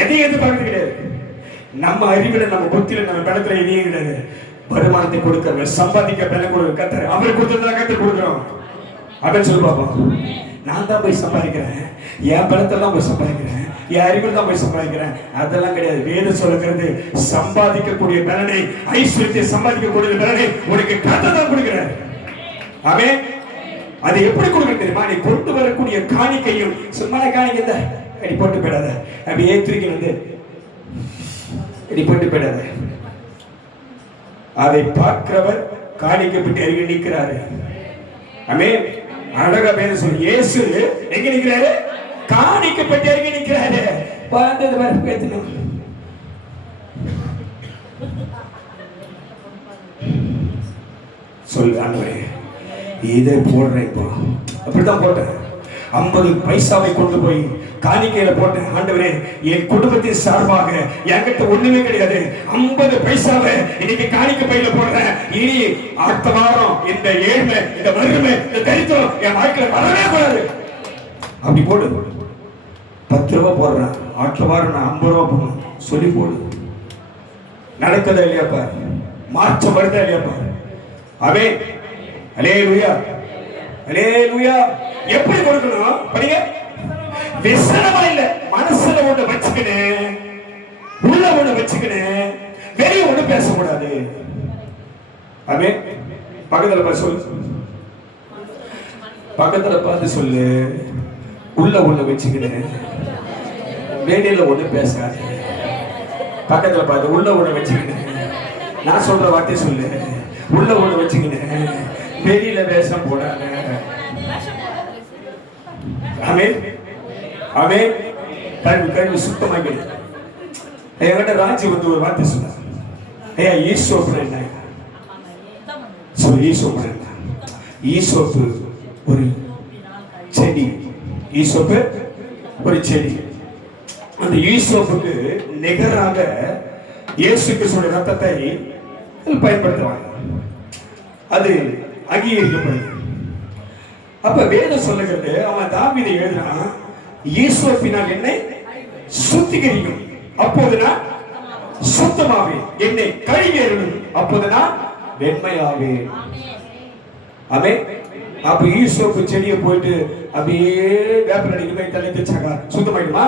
எதையும் எதிர்பார்க்க கிடையாது. நம்ம அறிவில, நம்ம புத்தியில, நம்ம பலத்துல எதையும் கிடையாது. வருமானத்தை கொடுக்க, சம்பாதிக்க பலம் கொடுக்க கர்த்தர் அவர் கொடுத்ததா கர்த்தர் கொடுக்கிறோம். அப்படின்னு சொல்லி பார்ப்போம். நான் தான் போய் சம்பாதிக்கிறேன், என் பலத்தெல்லாம் போய் சம்பாதிக்கிறேன், என் அறிவில் தான் போய் சம்பாதிக்கிறேன், அதெல்லாம் கிடையாது. வேதம் சொல்லுகிறது, சம்பாதிக்கக்கூடிய பலனை, ஐஸ்வர்யத்தை சம்பாதிக்கக்கூடிய பலனை உனக்கு கர்த்தர் தான் கொடுக்கிறார். ஆமென். அது எப்படி கொடுக்க தெரியுமா? நீ கொண்டு வரக்கூடிய காணிக்கையும், சும்மா காணிக்கை இந்த அடி போட்டு போயிடாத, அப்படி ஏற்றிக்கு வந்து அடி போட்டு போயிடாத. அதை பார்க்கிறவர் காணிக்கப்பட்டு அருகே நிற்கிறாரு. ஆமென். அழகா பேர் சொல்லு, இயேசு எங்க நிற்கிறாரு? காணிக்கப்பட்டு அருகே நிற்கிறாரு. பார்த்தது வர பேசணும். சொல்லு, ஆண்டவரே இதை போடுறேன். இப்போ அப்படித்தான் போட்டேன். 50 பைசாவை கொண்டு போய் காணிக்கையில போட்டேன். ஆண்டவரே என் குடும்பத்தின் சார்பாக என்கிட்ட ஒண்ணுமே கிடையாது, 50 பைசாவை இன்னைக்கு காணிக்கை பையில போடுறேன். இனி அடுத்த வாரம் இந்த ஏழ்மை, இந்த வறுமை, இந்த தரித்திரம் என் வாழ்க்கையில வரவே கூடாது. அப்படி போடு. 10 ரூபாய் போடுறேன், அடுத்த வாரம் நான் 50 ரூபாய் போடணும் சொல்லி போடு. நடக்குதா இல்லையாப்பா? மாற்றம் வருதா இல்லையாப்பா? ஆமென். அல்லேலூயா, அல்லேலூயா. எப்படி கொடுக்கணும் படிங்க. விசனமா இல்ல, மனசுல ஒண்ணு வச்சுக்கினே, உள்ள ஒண்ணு வச்சுக்கினே, வெளிய ஒண்ணு பேசக்கூடாது. ஆமென். பக்கத்துல பார்த்து சொல்லு, பக்கத்துல பார்த்து சொல்லு, உள்ள ஒண்ணு வச்சுக்கினே, வெளியில ஒண்ணு பேசாது. பக்கத்துல பார்த்து உள்ள ஒண்ணு வச்சுக்கினே, நான் சொல்ற வார்த்தை சொல்லு, உள்ள ஒண்ணு வச்சுக்கினே, வெளியில வேஷம் போடாத. ஆமென், ஆமென். கல்வி சுத்தமாக என்கிட்ட ராஜி வந்து ஒரு வார்த்தை சொன்னார். ஐயா ஈசோப்பு என்ன சொல்லு? ஈசோப்பு என்ன? ஈசோப்பு ஒரு செடி. ஈசோப்பு ஒரு செடி. அந்த ஈசோப்புக்கு நிகராக இயேசு கிறிஸ்துவின் ரத்தத்தை பயன்படுத்துவாங்க. அது அங்கீகரிக்கப்படுது. அப்ப வேதம் சொல்லுகிறது, அவன் தாவீது எழுதுறான், ஈசோப்பினால் என்னை சுத்திகரிக்கும், அப்போது நான் சுத்தமாவே, என்னை கழுவியருளும், அப்போது நான் வெண்மையாவே. ஆமென். அப்ப ஈசோப்பு செடியை போயிட்டு அப்படியே வேப்ப நடிக்குமே தள்ளி வச்சாங்க, சுத்தமாயிடுமா?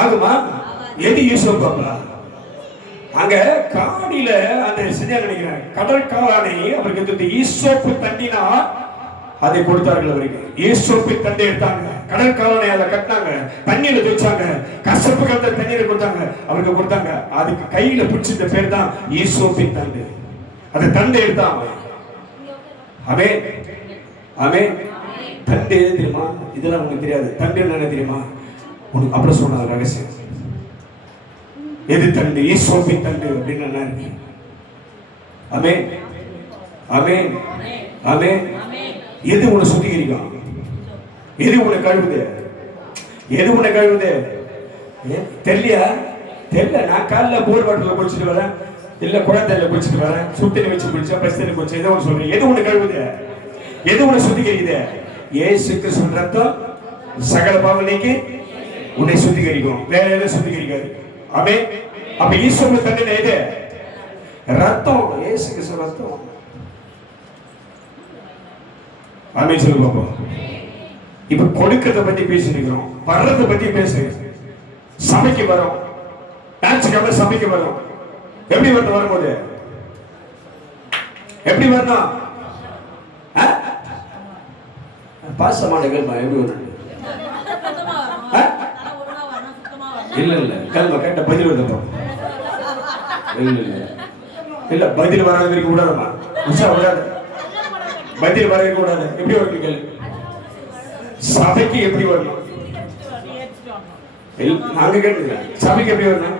ஆகுமா? எது ஈசோப்பா? அங்க காடியில அந்த செஞ்சா நினைக்கிறேன், கடல் காளானை அவருக்கு ஈசோப்பு தண்ணினா அதை கொடுத்தார்கள். அவருக்கு ஈசோப்பு தண்ணி எடுத்தாங்க, கடல் காளானை அதை கட்டினாங்க, தண்ணியில வச்சாங்க, கசப்பு கலந்த தண்ணீரை கொடுத்தாங்க, அவருக்கு கொடுத்தாங்க. அதுக்கு கையில பிடிச்சிட்ட பேர் தான் ஈசோப்பின் தண்டு. அந்த தண்டை எடுத்தான். ஆமென் ஆமென். தண்டு எது தெரியுமா? இதெல்லாம் உனக்கு தெரியாது. தண்டு என்ன தெரியுமா? உனக்கு அப்புறம் சொன்ன ரகசியம். எது தண்டு? ஈசோப்பின் தண்டு அப்படின்னு என்ன இருக்கு? ஆமென் ஆமென் ஆமென். எது உன்னை சுத்திகரிக்கும்? எது உன்னை கழுவுது? எது உன்னை கழுவுது? தெரியலையா? தெரியல. நான் காலைல போர் வாட்டர்ல குளிச்சுட்டு வரேன், இல்ல குளத்தல குளிச்சுட்டு வரேன், சுத்தண்ணி வச்சு குளிச்சா பஸ்தண்ணி குளிச்சா, எதை ஒன்று சொல்றேன். எது உன்னை கழுவுது? எது உன்னை சுத்திகரிக்குது? இயேசு கிறிஸ்துவின் ரத்தம் சகல பாவம் நீக்கி உன்னை சுத்திகரிக்கும். வேற எதுவும் சுத்திகரிக்காது. ஆமென். அப்ப ஈசோப்பின் தண்டு எது? ரத்தம். இயேசு கிறிஸ்து ரத்தம். ஆமென் சொல்லு பாப்போம். இப்ப கொடுக்கறத பத்தி பேசிருக்கிறோம், வர்றத பத்தி பேசுறோம். சபைக்கு வரோம், ஞாயிற்றுக்கிழமை சபைக்கு வரோம். எப்படி வரணும்? வரும்போது எப்படி வரணும்? பாசமான கேள்வி. எப்படி வரணும்? இல்ல இல்ல கேள்வி கேட்ட பதில் வருது. இல்ல இல்ல இல்ல பதில் வராத வரைக்கும் விடாதமா, உஷா விடாது. பதில் வர கூடாது. எப்படி வரணும் கேள்வி? சபைக்கு எப்படி வரணும்? நாங்க கேட்டுங்க, சபைக்கு எப்படி வரணும்?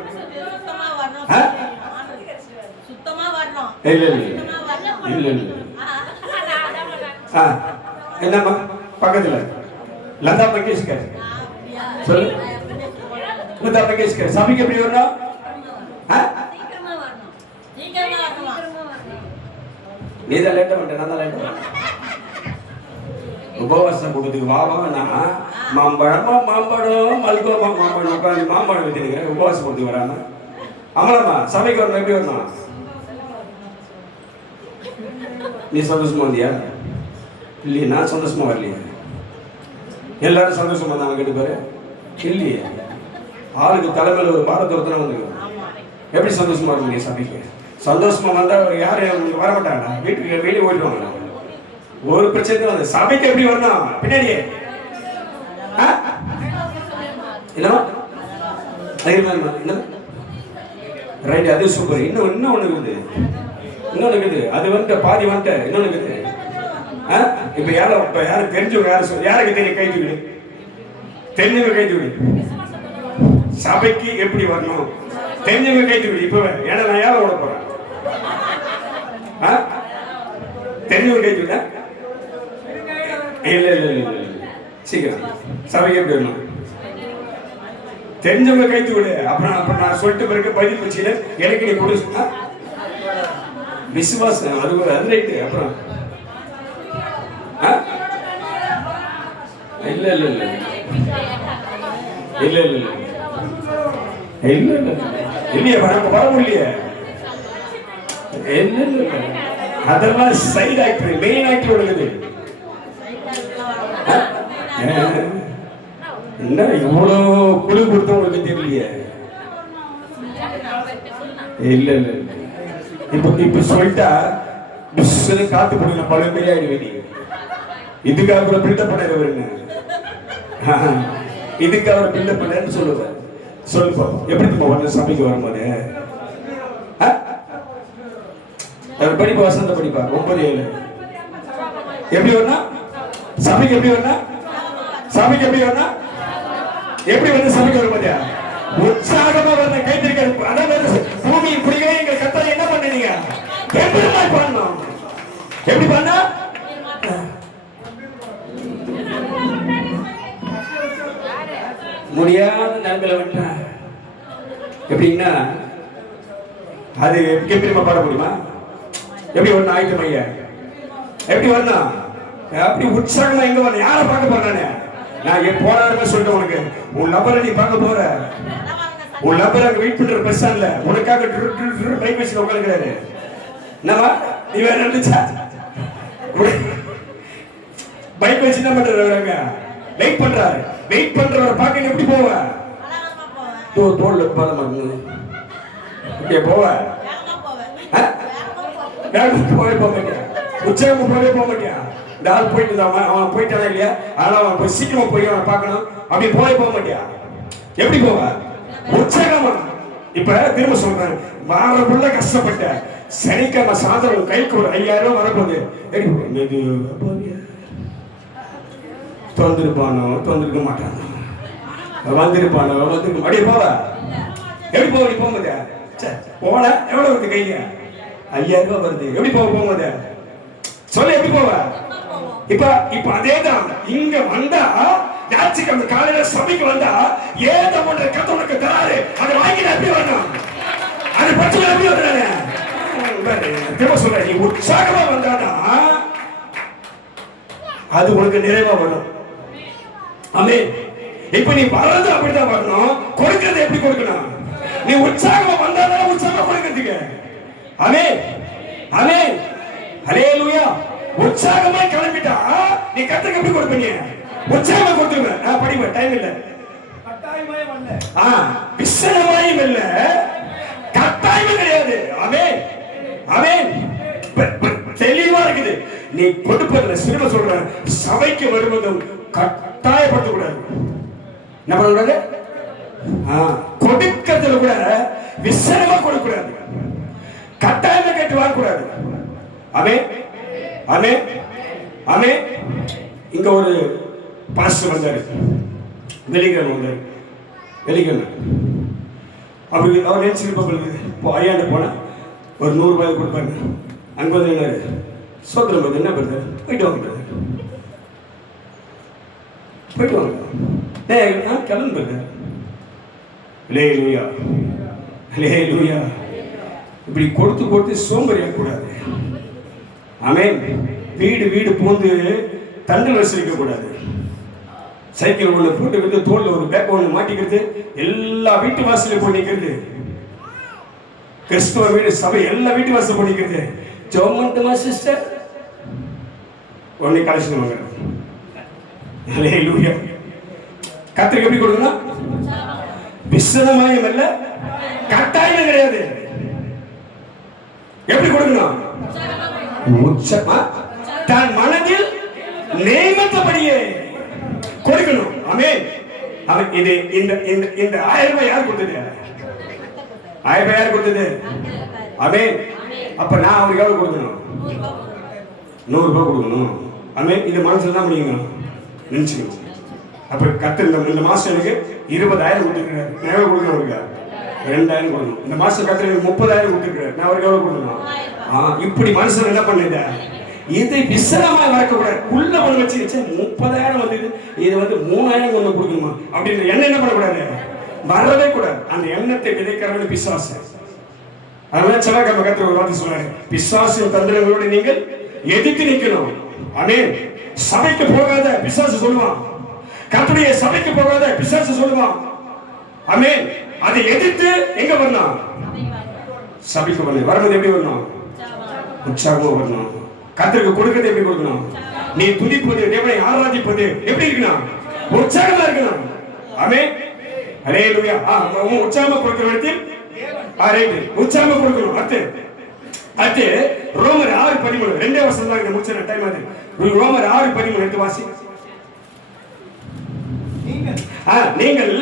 இல்ல இல்ல இல்ல இல்ல. என்னம்மா பக்கத்துல லதா மங்கேஷ்கர் சொல்லு. லதா மங்கேஷ்கர் சபைக்கு எப்படி வரணும்? நீதான் லேட்டா பண்ணிட்ட, நான் தான் லேட்டா. உபவாசம் கொடுத்துக்கு வாவான்னா மாம்பழமா மாம்பழம் மல்கோமா மாம்பழம் உட்காந்து மாம்பழம் வச்சுருங்க. உபவாசம் கொடுத்து வராம அமலாமா சபைக்கு வரணும். எப்படி வரணும்? நீ சந்தோஷமா வந்தியா? இல்லையே, நான் சந்தோஷமா வரலையா? எல்லாரும் சந்தோஷமா இருந்தாங்க கேட்டு பாரு. இல்லையே, ஆளுக்கு தலைமையில் ஒரு பாரத ஒருத்தனை வந்து எப்படி சந்தோஷமா இருக்கும்? நீ சபைக்கு சந்தோஷமா வந்தா யாரும் வரமாட்டாங்க, வீட்டுக்கு வெளியே ஓடிடுவாங்க. ஒரு பிரச்சனை வந்து சபைக்கு எப்படி வரணும்? பின்னாடியே ரைட். அது சூப்பர். இன்னும் ஒண்ணு இருக்குது, இன்னொன்னு இருக்குது. அது வந்து பாதி வந்துட்ட. இன்னொன்னு இருக்குது. இப்ப யாரும் தெரிஞ்சவங்க யாருக்கு தெரியும்? கை தூக்கிடு. தெரிஞ்சவங்க கை தூக்கிடு. சபைக்கு எப்படி வரணும் தெரிஞ்சவங்க கை தூக்கிடு. இப்ப ஏன்னா நான் யாரை ஓட போறேன்? தெரிஞ்சவங்க கை தூக்கிட. இல்ல இல்ல இல்ல சீக்கிரம். சபைக்கு எப்படி வரணும்? தெரிஞ்சவங்க கைத்து விடு. அப்புறம் நான் சொல்லிட்டு பிறகு பதில் வச்சுல எனக்கு நீ கொடு. விசுவாசம் அது ஒரு அது ரைட்டு. அப்புறம் இல்ல இல்ல இல்ல இல்ல இல்ல இல்ல இல்ல இல்லையே, வர முடியலையே. இல்ல இல்ல அதெல்லாம் சைடு ஆக்டர், மெயின் ஆக்டர் ஒழுங்குது. என்ன இவ்வளோ குழு கொடுத்த உங்களுக்கு தெரியலையே? இல்ல இல்ல இப்ப சொல்லிட்டா காத்து போடுங்க, பல பெரிய ஆயிடுவேன். நீங்க இதுக்காக கூட பில்டப் பண்ண வருங்க, இதுக்கு அவர் பில்டப் பண்ணு சொல்லுவேன். சொல்லுப்பா எப்படி வந்து சபைக்கு வரும்போது படிப்பா, வசந்த படிப்பா 9-7 எப்படி வரணும்? சபைக்கு எப்படி வரணும்? சபைக்கு எப்படி வரணும்? எப்படி வந்து சபைக்கு வரும்போது உற்சாகமா வந்த கைத்திருக்க. அதாவது பூமி இப்படியே எங்க கத்தரை என்ன பண்ணீங்க? எப்படி பண்ணணும்? எப்படி பண்ண முடியாத நிலைமையில விட்டா எப்படின்னா அது எப்படிமா பாட முடியுமா? எப்படி வரணும்? ஆயுதம் ஐயா எப்படி வரணும்? அப்படி உற்சாகமா எங்க வரணும்? யாரை பார்க்க போறானே? நான் என் போறாருன்னு சொல்லிட்டு உனக்கு உன் லப்பரை நீ பார்க்க போற. உன் லப்பர் அங்க வெயிட் பண்ற பஸ் ஸ்டாண்ட்ல உனக்காக பைக் வச்சு உட்காந்துக்கிறாரு. என்னவா நீ வேற நினைச்சா பைக் வச்சு என்ன பண்றாங்க? வெயிட் பண்றாரு. வெயிட் பண்றவரை பார்க்க எப்படி போவ? தோல்ல பலமா இப்படியே போவ. போக மாட்டியா? உற்சாகம் போக மாட்டியா? இந்த ஆள் போயிட்டு அவன் போயிட்டானா இல்லையா? ஆனா அவன் போய் சீக்கிரமா போய் அவனை பார்க்கணும். அப்படி போக மாட்டியா? எப்படி போவ? உற்சாகமா. இப்ப திரும்ப சொல்றேன், வாரக்குள்ள கஷ்டப்பட்ட சனிக்கிழமை சாயந்தரம் கைக்கு ஒரு 5000 வரப்போகுது. தொந்திருப்பானோ தொந்திருக்க மாட்டானோ, வந்திருப்பானோ வந்திருக்க அப்படியே போவ எப்படி போக போகும்போது போன எவ்வளவு வருது கையில 5000 வருது. எப்படி போகும்போது சொல்ல எப்படி போவ? இப்ப அதேதான் இங்க வந்தா ஞாயிற்றுக்கிழமை காலையில சபைக்கு வந்தா ஏத ஒன்று கத்தவனுக்கு தராரு. அதை வாங்கி எப்படி வரணும்? அது பற்றி எப்படி வர்றாங்க? சொல்ற நீ உற்சாகமா வந்தானா அது உனக்கு நிறைவா வரும். ஆமென். இப்ப நீ வர்றது அப்படிதான் வரணும். கொடுக்கிறது எப்படி கொடுக்கணும்? நீ உற்சாகமா வந்தாதான் உற்சாகமா கொடுக்கிறதுக்கு. ஆமென் ஆமென் ஹல்லேலூயா. உற்சாகமா கிளம்பிட்டா நீ கர்த்தருக்கு எப்படி கொடுப்பீங்க? உற்சாகமா கொடுத்துருங்க. நான் படிப்பேன், டைம் இல்ல. கட்டாயமாயும் இல்ல, விசனமாயும் இல்ல, கட்டாயமும் கிடையாது. ஆமென் ஆமென். தெளிவா இருக்குது. நீ கொடுப்பதுல சிறும சொல்ற சபைக்கு வருவதும் கட்டாயப்படுத்த கூடாது. என்ன பண்ணக்கூடாது? கொடுக்கிறதுல கூட விசனமா கொடுக்க கூடாது, கட்டாயமா கேட்டு வாங்கக்கூடாது. ஆமென் ஆமென் ஆமென். இங்க ஒரு பாஸ்டர் வந்தாரு, வெள்ளிக்கிழமை வந்தாரு. வெள்ளிக்கிழமை அவருக்கு அவர் நினைச்சிருப்பவங்களுக்கு இப்போ ஐயாண்ட போனா ஒரு 100 ரூபாய் கொடுப்பாங்க. அங்க வந்து என்ன சோத்திரம் போது என்ன பண்ணுறது? போயிட்டு வாங்க போயிட்டு வாங்க கிளம்புறது. ஹல்லேலூயா ஹல்லேலூயா. இப்படி கொடுத்து கொடுத்து சோம்பேறியாக கூடாது. ஆமென். வீடு வீடு பூந்து தண்டல் வசதிக்க கூடாது. சைக்கிள் ஒன்று போட்டுக்கிறது, தோல்ல ஒரு பேக் ஒன்று மாட்டிக்கிறது, எல்லா வீட்டு வாசலையும் போய் நிற்கிறது. கிறிஸ்துவ வீடு சபை எல்லா வீட்டு வாசல் போய் நிற்கிறது. ஜோமன்ட்டுமா சிஸ்டர் உடனே கலெக்ஷன் வாங்குறது. ஹல்லேலூயா. கர்த்தருக்கு எப்படி கொடுக்கணும்? விசனமாயும் இல்ல, கட்டாயம் கிடையாது. எப்படி கொடுக்கணும்? உச்சமா தன் மனதில் நியமித்தபடியே கொடுக்கணும். ஆமென். இது இந்த இந்த இந்த 1000 ரூபாய் யார் கொடுத்தது? 1000 ரூபாய் யார் கொடுத்தது? ஆமென். அப்ப நான் அவருக்கு எவ்வளவு கொடுக்கணும்? 100 ரூபாய் கொடுக்கணும். ஆமென். இது மனசுல தான் முடியுங்க நினைச்சுக்கணும். அப்ப கர்த்தர் இந்த மாசம் எனக்கு 20000 கொடுத்துருக்காரு. நான் எவ்வளவு கொடுக்கணும் அவருக்கு? 2000 கொடுக்கணும். இந்த மாசம் கர்த்தர் எனக்கு 30000 கொடுத்துருக்காரு. நான் அவருக்கு எவ்வளவு கொடுக்கணும்? இப்படி மனுஷன் என்ன பண்ணுது? இதை விசனமா வளர்க்கக்கூடாது. உள்ள ஒண்ணு வச்சு 30000 வந்து இது வந்து 3000 ஒண்ணு கொடுக்கணுமா அப்படின்னு என்ன பண்ணக்கூடாது? வரவே கூடாது. அந்த எண்ணத்தை விதைக்கிறவன் பிசாசு. அதனால செவ்வாய்க்கிழமை கர்த்தர் ஒரு வார்த்தை சொன்னாரு, பிசாசின் தந்திரங்களோடு நீங்கள் எதிர்த்து நிற்கணும். ஆமென். சபைக்கு போகாத பிசாசு சொல்லுவான், கர்த்தருடைய சபைக்கு போகாத பிசாசு சொல்லுவான். ஆமென். அதை எதிர்த்து எங்க வரணும்? சபைக்கு வரணும். வரும்போது எப்படி வரணும்? உற்சாகமா வரணும். கர்த்தருக்கு கொடுக்கிறது எப்படி கொடுக்கணும்? நீ துதிப்பது, தேவனை ஆராதிப்பது எப்படி இருக்கணும்? உற்சாகமா இருக்கணும். ஆமென். ஹல்லேலூயா. உற்சாகமா கொடுக்கிற இடத்தில் உற்சாகமா கொடுக்கணும். அடுத்து ரோமர் 6:13 2 வசனம் தான் முடிச்ச டைம் அது. ரோமர் 6:13 எடுத்து வாசி. நீங்கள்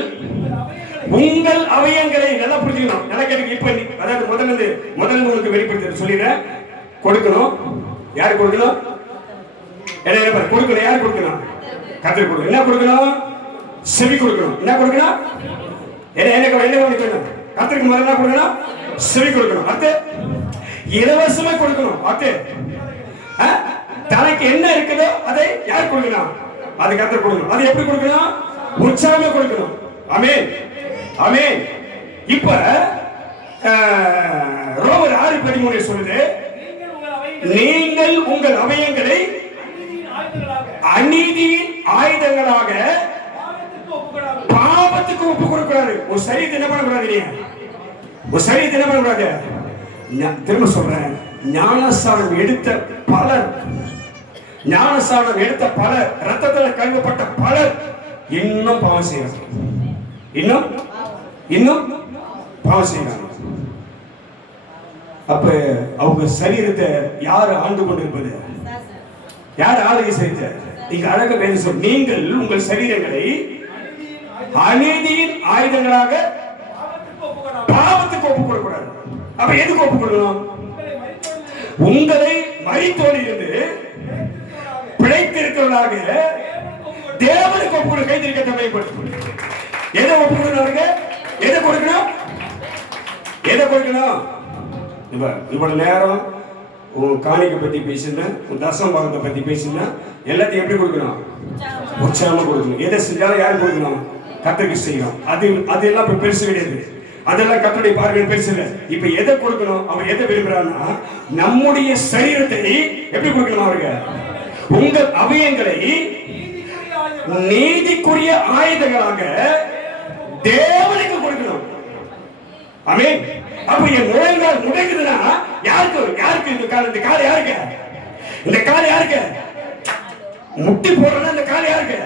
உங்கள் அவயங்களை நல்லா புரிஞ்சுக்கணும். நல்லா கேட்டு இப்ப அதாவது முதல்ல உங்களுக்கு வெளிப்படுத்த சொல்லிடுறேன். கொடுக்கணும். யார் கொடுக்கணும்? என்ன கொடுக்கணும்? யார் கொடுக்கணும்? கர்த்தர் கொடுக்கணும். என்ன கொடுக்கணும்? செவி கொடுக்கணும். என்ன கொடுக்கணும்? என்ன கொடுக்கணும்? கர்த்தருக்கு முதல்ல என்ன கொடுக்கணும்? செவி கொடுக்கணும். அடுத்து இலவசமா கொடுக்கணும். அடுத்து தனக்கு என்ன இருக்குதோ அதை யார் கொடுக்கணும்? அது கர்த்தர் கொடுக்கணும். அது எப்படி கொடுக்கணும்? உற்சாகமா கொடுக்கணும். ஆமென் ஆமென். இப்ப ரோமர் 6:13 சொல்லுது, நீங்கள் உங்கள் அவயங்களை அநீதியின் ஆயுதங்களாக பாவத்துக்கு ஒப்பு கொடுக்கிறாரு. ஒரு சரீரத்தை என்ன பண்ணக்கூடாது? நீ ஒரு சரீரத்தை என்ன பண்ணக்கூடாது? திரும்ப சொல்றேன், ஞானஸ்தானம் எடுத்த பலர் ரத்தத்தில் கழுவப்பட்ட பலர் இன்னும் பாவம் செய்யறாங்க. இன்னும் பாவம் செய்யறாங்க. அப்ப அவங்க சரீரத்தை யாரு ஆண்டு கொண்டிருப்பது? யார் ஆளுகை செய்த? இங்க அழக பேர் சொல், நீங்கள் உங்கள் சரீரங்களை அநீதியின் ஆயுதங்களாக பாவத்துக்கு ஒப்பு கொடுக்கூடாது. அப்ப எதுக்கு ஒப்பு கொடுக்கணும்? உங்களை மரித்தோடு இருந்து பிழைத்திருக்கிறவர்களாக தேவனுக்கு ஒப்பு கைத்திருக்க தமைப்படுத்தும். எதை ஒப்பு கொடுக்கணும்? எதை கொடுக்கணும்? எதை கொடுக்கணும்? இவ்வளவு நேரம் உன் காணிக்கை பத்தி பேசினேன், உன் தசம் பாகத்தை பத்தி பேசினேன். எல்லாத்தையும் எப்படி கொடுக்கணும்? உற்சாகமா கொடுக்கணும். எதை செஞ்சாலும் யாரு கொடுக்கணும்? கர்த்தருக்கு செய்யணும். அதெல்லாம் இப்ப பெருசு கிடையாது. அதெல்லாம் கர்த்தருடைய பார்வையில் பெருசு இல்லை. இப்ப எதை கொடுக்கணும்? அவர் எதை விரும்புறான்னா நம்முடைய சரீரத்தை எப்படி கொடுக்கணும்? அவருக்கு உங்கள் அவயங்களை நீதிக்குரிய ஆயுதங்களாக தேவனுக்கு கொடுக்கணும். ஆமென். அப்ப என் முழங்கால் முடங்குதுன்னா யாருக்கு இந்த கால் யாருக்கு? இந்த கால் யாருக்கு? முட்டி போடுறேன்னா இந்த கால் யாருக்கு?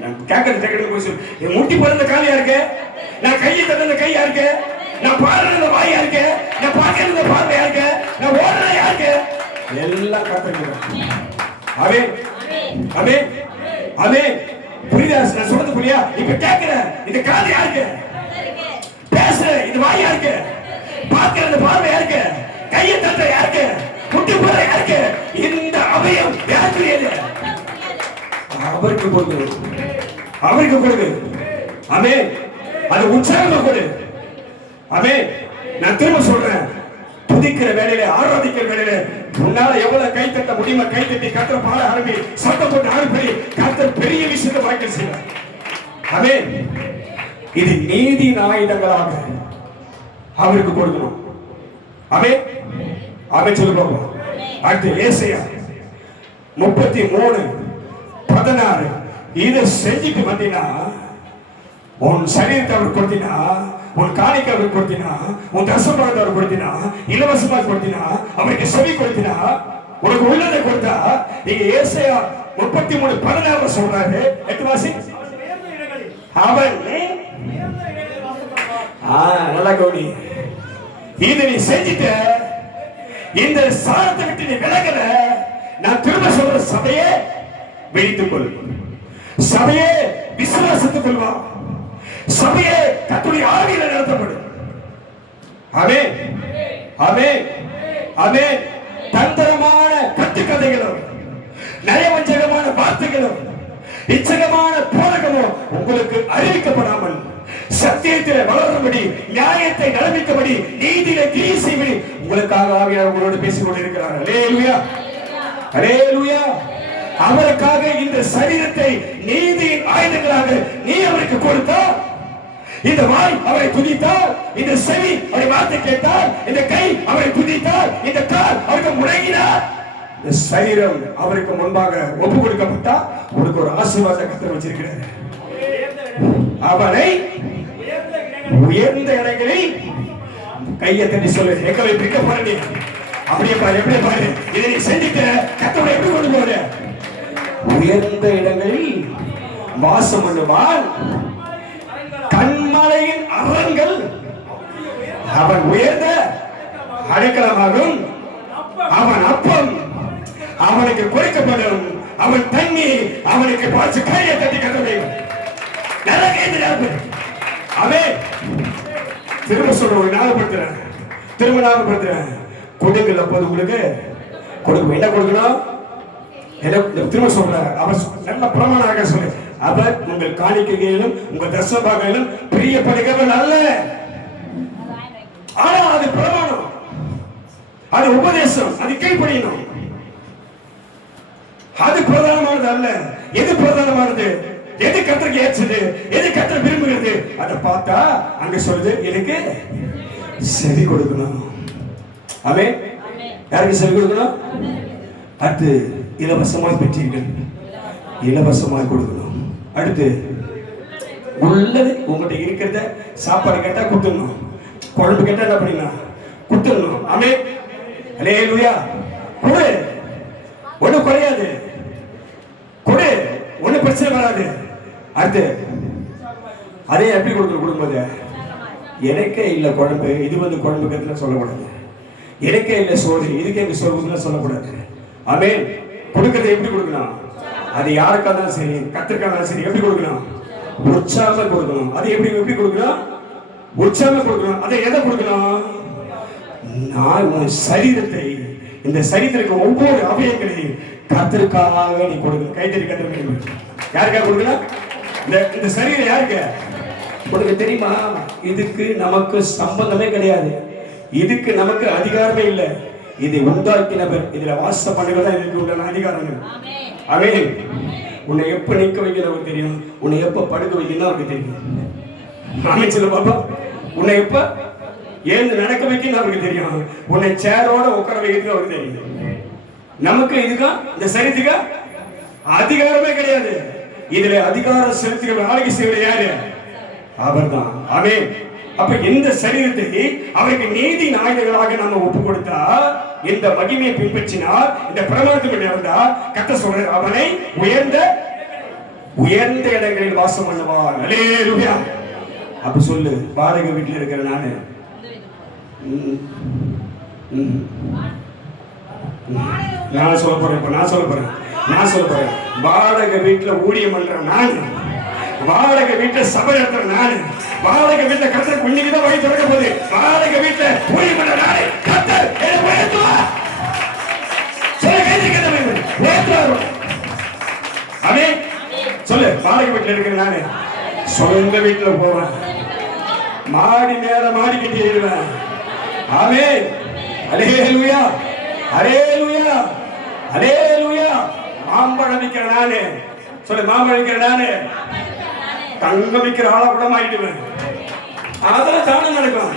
நான் கேட்கறது டக்குனு போய் சொல்லு. என் முட்டி போடுற இந்த கால் யாருக்கு? நான் கையை தட்ட இந்த கை யாருக்கு? நான் பாடுற இந்த வாய் யாருக்கு? நான் பார்க்கிற இந்த பார்வை யாருக்கு? நான் ஓடுற யாருக்கு? எல்லாம் கத்துக்கிறேன். ஆமென் ஆமென் ஆமென். புரியுதா? நான் சொல்றது புரியா? இப்ப கேட்கிறேன், இந்த கால் யாருக்கு? பேசுற இந்த வாய் யாருக்கு? பார்க்கிற இந்த பார்வை யாருக்கு? கையை தட்ட யாருக்கு? முட்டி போடுற யாருக்கு? இந்த அவயம் யாருக்கு? அவருக்கு கொடுக்குது. அவருக்கு கொடுக்குது. ஆமென். அது உற்சாகமா கொடு. ஆமென். நான் திரும்ப சொல்றேன், துதிக்கிற வேலையில ஆராதிக்கிற வேலையில உன்னால எவ்வளவு கை தட்ட முடியுமா கை தட்டி கர்த்தரை பாட ஆரம்பி, சத்தம் போட்டு ஆரம்பி. கர்த்தர் பெரிய விஷயத்தை வாய்க்க செய்வார். ஆமென். இது நீதி ஆயுதங்களாக அவருக்கு கொடுக்கணும். ஆமென் ஆமென் சொல்லு பாப்போம். அடுத்து ஏசாயா 33:16 இதை செஞ்சுட்டு வந்தீங்கன்னா உன் சரீரத்தை அவர் கொடுத்தினா, உன் காணிக்கை அவர் கொடுத்தினா, உன் தசமபாகத்தை அவர் கொடுத்தினா, இலவசமா கொடுத்தினா, அவருக்கு செவி கொடுத்தினா, உனக்கு உள்ளதை கொடுத்தா, நீங்க ஏசாயா 33:16 சொல்றாரு. 8 வாசி. அவன் நல்லா கவனி. இதை நீ செஞ்சிட்ட, இந்த சாரத்தை விட்டு நீ விலகல. நான் திரும்ப சொல்ற சபையே விழித்துக் கொள். சபையே விசுவாசத்துக்குள் வா. சபையே கர்த்தருடைய ஆவியில நடத்தப்படும். ஆமென் ஆமென் ஆமென். தந்திரமான கட்டுக்கதைகளும் நயவஞ்சகமான வார்த்தைகளும் இச்சகமான போதகமும் உங்களுக்கு அறிவிக்கப்படாமல் சத்தியத்தில் வளரும்படி, நியாயத்தை நடப்பிக்கும்படி, நீதியை கிரியை செய்யும்படி உங்களுக்காக ஆவியானவர் உங்களோடு பேசிக் கொண்டிருக்கிறார். அல்லேலூயா அல்லேலூயா. அவருக்காக இந்த சரீரத்தை நீதியின் ஆயுதங்களாக நீ அவருக்கு கொடுத்தால், இந்த வாய் அவரை துதித்தால், இந்த செவி அவரை வார்த்தை கேட்டால், இந்த கை அவரை துதித்தால், இந்த கால் அவருக்கு முடங்கினார், இந்த சரீரம் அவருக்கு முன்பாக ஒப்பு கொடுக்கப்பட்டா உனக்கு ஒரு ஆசீர்வாதத்தை கர்த்தர் வச்சிருக்கிறார். அவனை உயர்ந்த இடங்களில் கையை தட்டி சொல்லு. எங்களை பிடிக்க போறீங்க அப்படியே பாரு. எப்படி பாரு, இதை நீ செஞ்சுட்ட கர்த்தரை எப்படி கொண்டு போற? உயர்ந்த இடங்களில் வாசம் பண்ணுவான். கண்மலையின் அரண்கள் அவன் உயர்ந்த அடைக்கலமாகும். அவன் அப்பம் அவனுக்கு கொடுக்கப்படும். அவன் தண்ணி அவனுக்கு பாய்ச்சி கையை தட்டி கட்டளை. நல்ல கேட்டு அவன் திரும்ப சொல்றேன், ஞாபகப்படுத்துறேன், திரும்ப ஞாபகப்படுத்துறேன். கொடுக்கல போது உங்களுக்கு கொடுக்க என்ன கொடுக்கணும்? திரும்ப சொல்ற அவர் நல்ல பிரமாணமாக சொல்லு. அவர் உங்கள் காணிக்கைகளிலும் உங்கள் தசமபாகங்களிலும் பிரியப்படுகிறவர் அல்ல. ஆனா அது பிரமாணம், அது உபதேசம், அது கீழ்ப்படியணும். அது பிரதானமானது அல்ல. எது பிரதானமானது? எது கர்த்தருக்கு ஏற்றது? எது கர்த்தர் விரும்புகிறது? அதை பார்த்தா அங்க சொல்லுது, எனக்கு செவி கொடுக்கணும். ஆமென். யாருக்கு செவி கொடுக்கணும்? அடுத்து இலவசமாய் பெற்றீர்கள், இலவசமாய் கொடுக்கணும். அடுத்து உள்ளது உங்கள்கிட்ட இருக்கிறத சாப்பாடு கேட்டா கொடுத்துடணும், குழம்பு கேட்டா என்ன பண்ணலாம் கொடுத்துடணும். ஆமென் அல்லேலூயா. கொடு, ஒண்ணும் குறையாது. கொடு, ஒண்ணும் பிரச்சனை வராது. அடுத்து அதே எப்படி கொடுக்கணும்? கொடுக்கும்போது எனக்கே இல்ல குழம்பு, இது வந்து குழம்பு கத்துல சொல்லக்கூடாது. எனக்கே இல்ல சோறு, இதுக்கே எனக்கு சோறு சொல்லக்கூடாது. ஆமென். கொடுக்கறதை எப்படி கொடுக்கணும்? அது யாருக்கா இருந்தாலும் சரி, கத்திரிக்கா இருந்தாலும் சரி, எப்படி கொடுக்கணும்? உற்சாகமா கொடுக்கணும். அது எப்படி கொடுக்கணும்? உற்சாகமா கொடுக்கணும். அதை எதை கொடுக்கணும்? நான் உன் சரீரத்தை இந்த சரீரத்திற்கு ஒவ்வொரு அவயங்களையும் கர்த்தருக்காக நீ கொடுக்கணும். கைத்தறி கர்த்தருக்கு யாருக்காக கொடுக்கணும்? இந்த சரீரம் யாருக்கு உனக்கு தெரியுமா? இதுக்கு நமக்கு சம்பந்தமே கிடையாது. இதுக்கு நமக்கு அதிகாரமே இல்லை. இதை உண்டாக்கினவர், இதுல வாசம் பண்ணுவதா இதுக்கு உண்டான அதிகாரங்கள். ஆமென். உன்னை எப்ப நிற்க வைக்கணும் அவருக்கு தெரியும். உன்னை எப்ப படுக்க வைக்கணும் அவருக்கு தெரியும். ஆமென் சொல்ல பாப்பா. உன்னை எப்ப ஏந்து நடக்க வைக்கணும் அவருக்கு தெரியும். உன்னை சேரோட உட்கார வைக்கிறது அவருக்கு தெரியும். நமக்கு இதுக்கா இந்த சரீரத்துக்கு அதிகாரமே கிடையாது. இதுல அதிகாரம் செலுத்துகிற ஆளுகை செய்வது யாரு? அவர்தான். ஆமென். அப்ப இந்த சரீரத்தை அவருக்கு நீதி நாயகர்களாக நம்ம ஒப்பு கொடுத்தா, இந்த மகிமையை பின்பற்றினால், இந்த பிரமாணத்துக்கு இருந்தா, கத்த சொல்ற அவனை உயர்ந்த உயர்ந்த இடங்களில் வாசம் பண்ணுவார். அல்லேலூயா. அப்ப சொல்லு, வாடகை வீட்டில் இருக்கிற நானு நான் சொல்ல போறேன். இப்ப நான் சொல்ல போறேன் வாடகை வீட்டுல ஊழியம் பண்ற நான், வாடகை வீட்டுல சபை நடத்துற நான், வாடகை வீட்டுல கர்த்தர் இன்னைக்குதான் வழி திறக்க போகுது. வாடகை வீட்டுல ஊழியம் பண்ற நானே கர்த்தர் என்னை உயர்த்துவார். ஆமென். சொல்லு, வாடகை வீட்டுல இருக்கிற நானு சொந்த வீட்டுல போவேன். மாடி மேல மாடி கட்டி ஏறுவேன். ஆமென். அல்லேலூயா, அல்லேலூயா, அல்லேலூயா. மாம்பழம் விக்கிற நானு, சொல்லு, மாம்பழம் விக்கிற நானு தங்கம் விக்கிற ஆளா கூட மாறிடுவேன். அதெல்லாம் தானே நடக்கும்.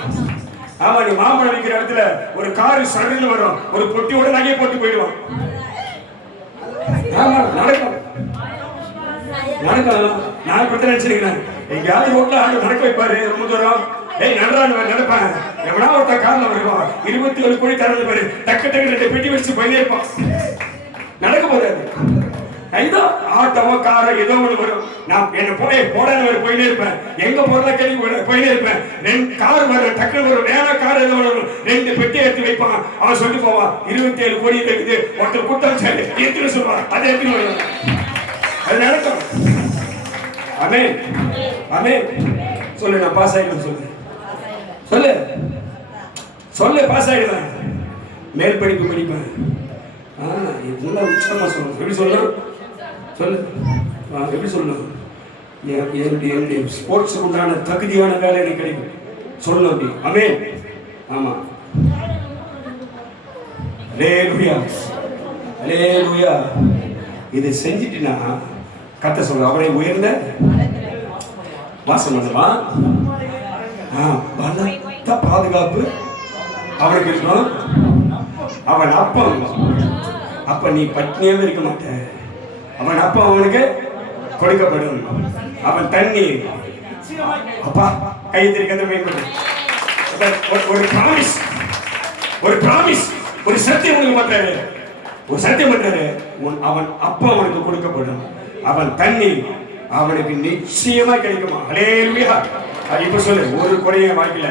ஆமா, நீ மாம்பழம் விக்கிற இடத்துல ஒரு காரு சடன்னு வரும், ஒரு பொட்டியோட நகையை போட்டு போயிடுவான். ஆமா, நடக்கும். நான் பத்தி நினைச்சிருக்கிறேன். எங்கேயாவது ரோட்ல ஆண்டு நடக்க வைப்பாரு ரொம்ப தூரம். ஏய் நடரான்னு நடப்பேன். எவனா ஒருத்தர் காரில் வருவான், 27 கோடி தரது பாரு, டக்கு டக்கு 2 பெட்டி வச்சு போயிட்டே இருப்பான். நடக்க போறாது. ஏதோ ஆட்டோவோ காரோ ஏதோ ஒண்ணு வரும். நான் என்ன போடான்னு போயிட்டே இருப்பேன். எங்க பொருளை கேள்வி போயிட்டே இருப்பேன். 2 கார் வரும், டக்குனு வரும், வேற கார் ஏதோ வரும், 2 பெட்டி எடுத்து வைப்பான். அவன் சொல்லி போவான், 27 கோடி இருக்குது, ஒருத்தர் கூட்டம் சரி எடுத்துன்னு சொல்லுவான். அதை எடுத்துன்னு வருவான். அது நடக்கும். ஆமென், ஆமென். சொல்லு, நான் பாஸ் ஆயிடுவேன். சொல்லு, சொல்லு, சொல்லு, பாஸ் ஆயிடுவேன். மேல் படிப்பு படிப்பேன். இதெல்லாம் உச்சமா சொல்லணும். எப்படி சொல்லணும்? சொல்லு, எப்படி சொல்லணும்? என்னுடைய ஸ்போர்ட்ஸுக்கு உண்டான தகுதியான வேலை எனக்கு கிடைக்கும். சொல்லணும் அப்படி. ஆமென். ஆமா. அல்லேலூயா, அல்லேலூயா. இதை செஞ்சிட்டினா கத்த சொல்ற அவனை உயர்ந்த வாசம் பண்ணுவான். பலத்த பாதுகாப்பு அவனுக்கு இருக்கணும். அவன் அப்பம், அப்ப நீ பட்னியாவே இருக்க மாட்ட. அவன் அப்பம் அவனுக்கு கொடுக்கப்படும். அவன் தண்ணி அப்பா கையை திருக்கத்தை மேம்படும். ஒரு பிராமிஸ், ஒரு பிராமிஸ், ஒரு சத்தியம் உனக்கு பண்றாரு, ஒரு சத்தியம் பண்றாரு. அவன் அப்பம் அவனுக்கு கொடுக்கப்படும். அவன் தண்ணி அவனுக்கு நிச்சயமா கிடைக்குமா? அல்லேலூயா. இப்ப சொல்லு, ஒரு குறைய வாய்க்கல.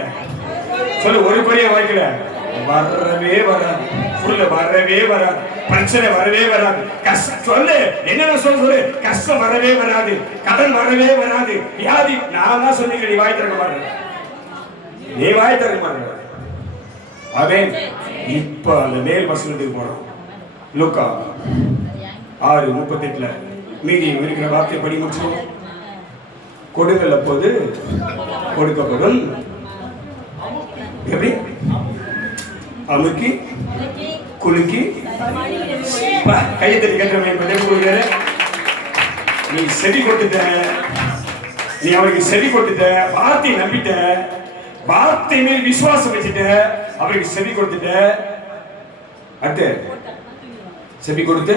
சொல்லு, ஒரு குறைய வாய்க்கல. வரவே வராது. சொல்லு, வரவே வராது. பிரச்சனை வரவே வராது. கஷ்டம் சொல்லு, என்ன சொல்லு, கஷ்டம் வரவே வராது, கடன் வரவே வராது, வியாதி. நான் தான் சொன்னீங்க, நீ வாய் திறக்க மாட்டேன், நீ வாய் திறக்க மாட்டேன். ஆமென். இப்ப அந்த மேல் வசனத்துக்கு போறோம். லூக்கா 6:38 மீதி இருக்கிற வார்த்தை படி முடிச்சோம். கொடுங்கள் அப்போது கொடுக்கப்படும். எப்படி? அமுக்கி குலுக்கி கையத்தறி கட்டுற. நீ செடி கொடுத்துட்ட, நீ அவருக்கு செடி கொடுத்துட்ட, வார்த்தையை நம்பிட்ட, வார்த்தை மேல் விசுவாசம் வச்சுட்ட, அவருக்கு செடி கொடுத்துட்ட. அடுத்து செடி கொடுத்து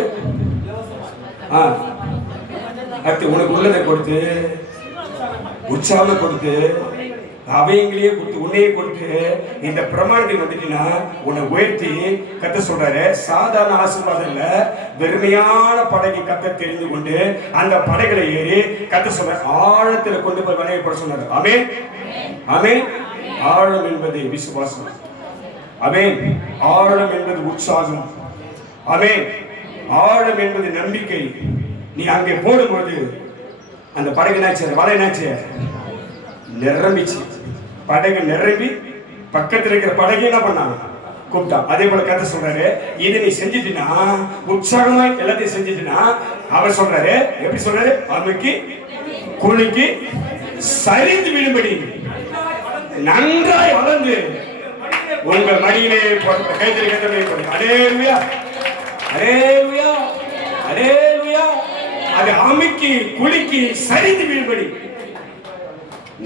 அடுத்து உனக்கு உள்ளதை கொடுத்து, உற்சாகம் கொடுத்து, அவையங்களையே கொடுத்து, உன்னையே கொடுத்து, இந்த பிரமாணத்தை வந்துட்டீங்கன்னா உன்னை உயர்த்தி கத்த சொல்றாரு. சாதாரண ஆசீர்வாதம் இல்ல, வெறுமையான படகை கத்த தெரிந்து கொண்டு அந்த படகளை ஏறி கத்த சொல்ற ஆழத்துல கொண்டு போய் வணையப்பட சொன்னாரு. ஆமென், ஆமென். ஆழம் என்பது விசுவாசம். ஆமென். ஆழம் என்பது உற்சாகம். ஆமென். ஆழம் என்பது நம்பிக்கை. நீ அங்கே போடும்போது அந்த படகு என்னாச்சு, வலை என்னாச்சு, நிரம்பிச்சு. படகு நிரம்பி பக்கத்தில் இருக்கிற படகு என்ன பண்ணாங்க, கூப்பிட்டான். அதே போல கதை சொல்றாரு, இதை நீ செஞ்சிட்டினா உற்சாகமா எல்லாத்தையும் செஞ்சிட்டினா அவர் சொல்றாரு, எப்படி சொல்றாரு, அமுக்கி குலுக்கி சரிந்து விழும்படி நன்றாய் வளர்ந்து உங்கள் மடியிலே கைத்தறி அல்லேலூயா அல்லேலூயா அல்லேலூயா. அது அமுக்கி குலுக்கி சரிந்து விழும்படி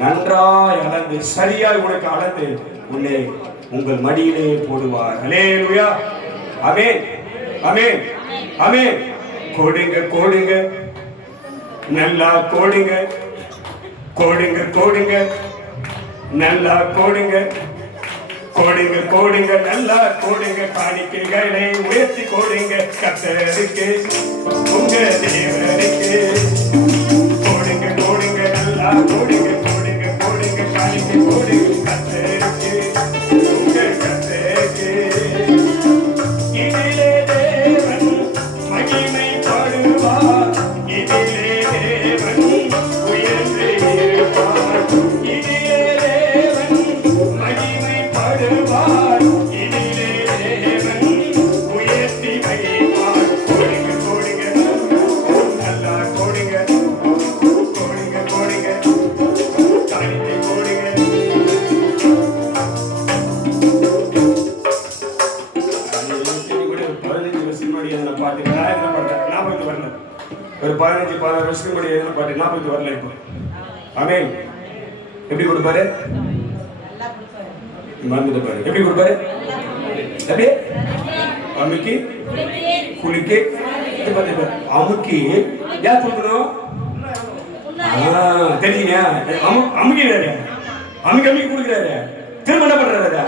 நன்றாய் அளந்து சரியாய் உனக்கு அளந்து உன்னை உங்கள் மடியிலே போடுவார். அல்லேலூயா ஆமென் ஆமென் ஆமென். கோடுங்க கோடுங்க நல்லா கோடுங்க கோடுங்க கோடுங்க நல்லா கோடுங்க கோடுங்க கோடுங்க நல்லா கோடுங்க. காணிக்கைகளை உயர்த்தி கோடுங்க கர்த்தருக்கு உங்க தேவனுக்கு. கோடுங்க கோடுங்க நல்லா கோடுங்க கோடுங்க கோடுங்க காணிக்கை கோடுங்க கர்த்தருக்கு உங்க கர்த்தருக்கு. இதிலே தேவன் மகிமைப்படுவார், இதிலே தேவன் உயர்ந்து இருப்பார், இதிலே தேவன் மகிமைப்படுவார், இதிலே தேவன் உயர்த்தி வைப்பார். கோடுங்க கோடுங்க நல்லா கோடுங்க கோடுங்க கோடுங்க காணிக்கை கோடுங்க. 15 வருஷத்துக்கு முன்னாடி எழுதின பாட்டு நான் என்ன பண்றேன் ஞாபகத்துக்கு வரல. ஒரு 15-16 வருஷத்துக்கு முன்னாடி எழுதின பாட்டு ஞாபகத்துக்கு வரல இப்போ. ஆமென். எப்படி கொடுப்பாரு, மறந்துட்டு பாரு. எப்படி கொடுப்பாரு, எப்படி அமுக்கி குலுக்கி அமுக்கி யார் கொடுக்கணும் தெரியுங்க. அமுக்கிறாரு, அமுக்கி அமுக்கி கொடுக்குறாரு. திரும்ப என்ன பண்றாரு,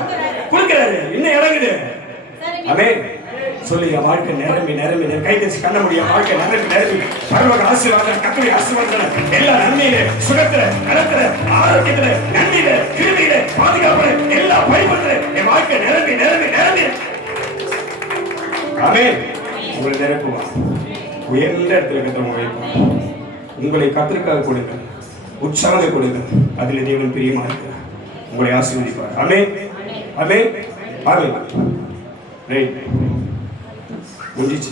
கொடுக்குறாரு. இன்னும் இறங்குது. ஆமென். சொல்லி என் வாழ்க்கை நிரம்பி நிரம்பி கை தச்சு கண்ண முடியும். வாழ்க்கை நிரம்பி நிரம்பி பரவக ஆசீர்வாதம் கட்டளை ஆசீர்வாதம் எல்லா நன்மையில சுகத்துல நலத்துல ஆரோக்கியத்துல நன்மையில கிருமியில பாதுகாப்புல எல்லா பயன்படுத்த என் வாழ்க்கை நிரம்பி நிரம்பி நிரம்பி. ஆமென். உங்களை நிரப்புவான். உயர்ந்த இடத்துல கத்தவங்க வைப்பான். உங்களை கத்திற்காக கொடுங்க, உற்சாகத்தை கொடுங்க. அதில் தேவன் பிரியமா இருக்கிறார். உங்களை ஆசீர்வதிப்பார். ஆமென் ஆமென் ஆமென். ரைட் முடிச்சு.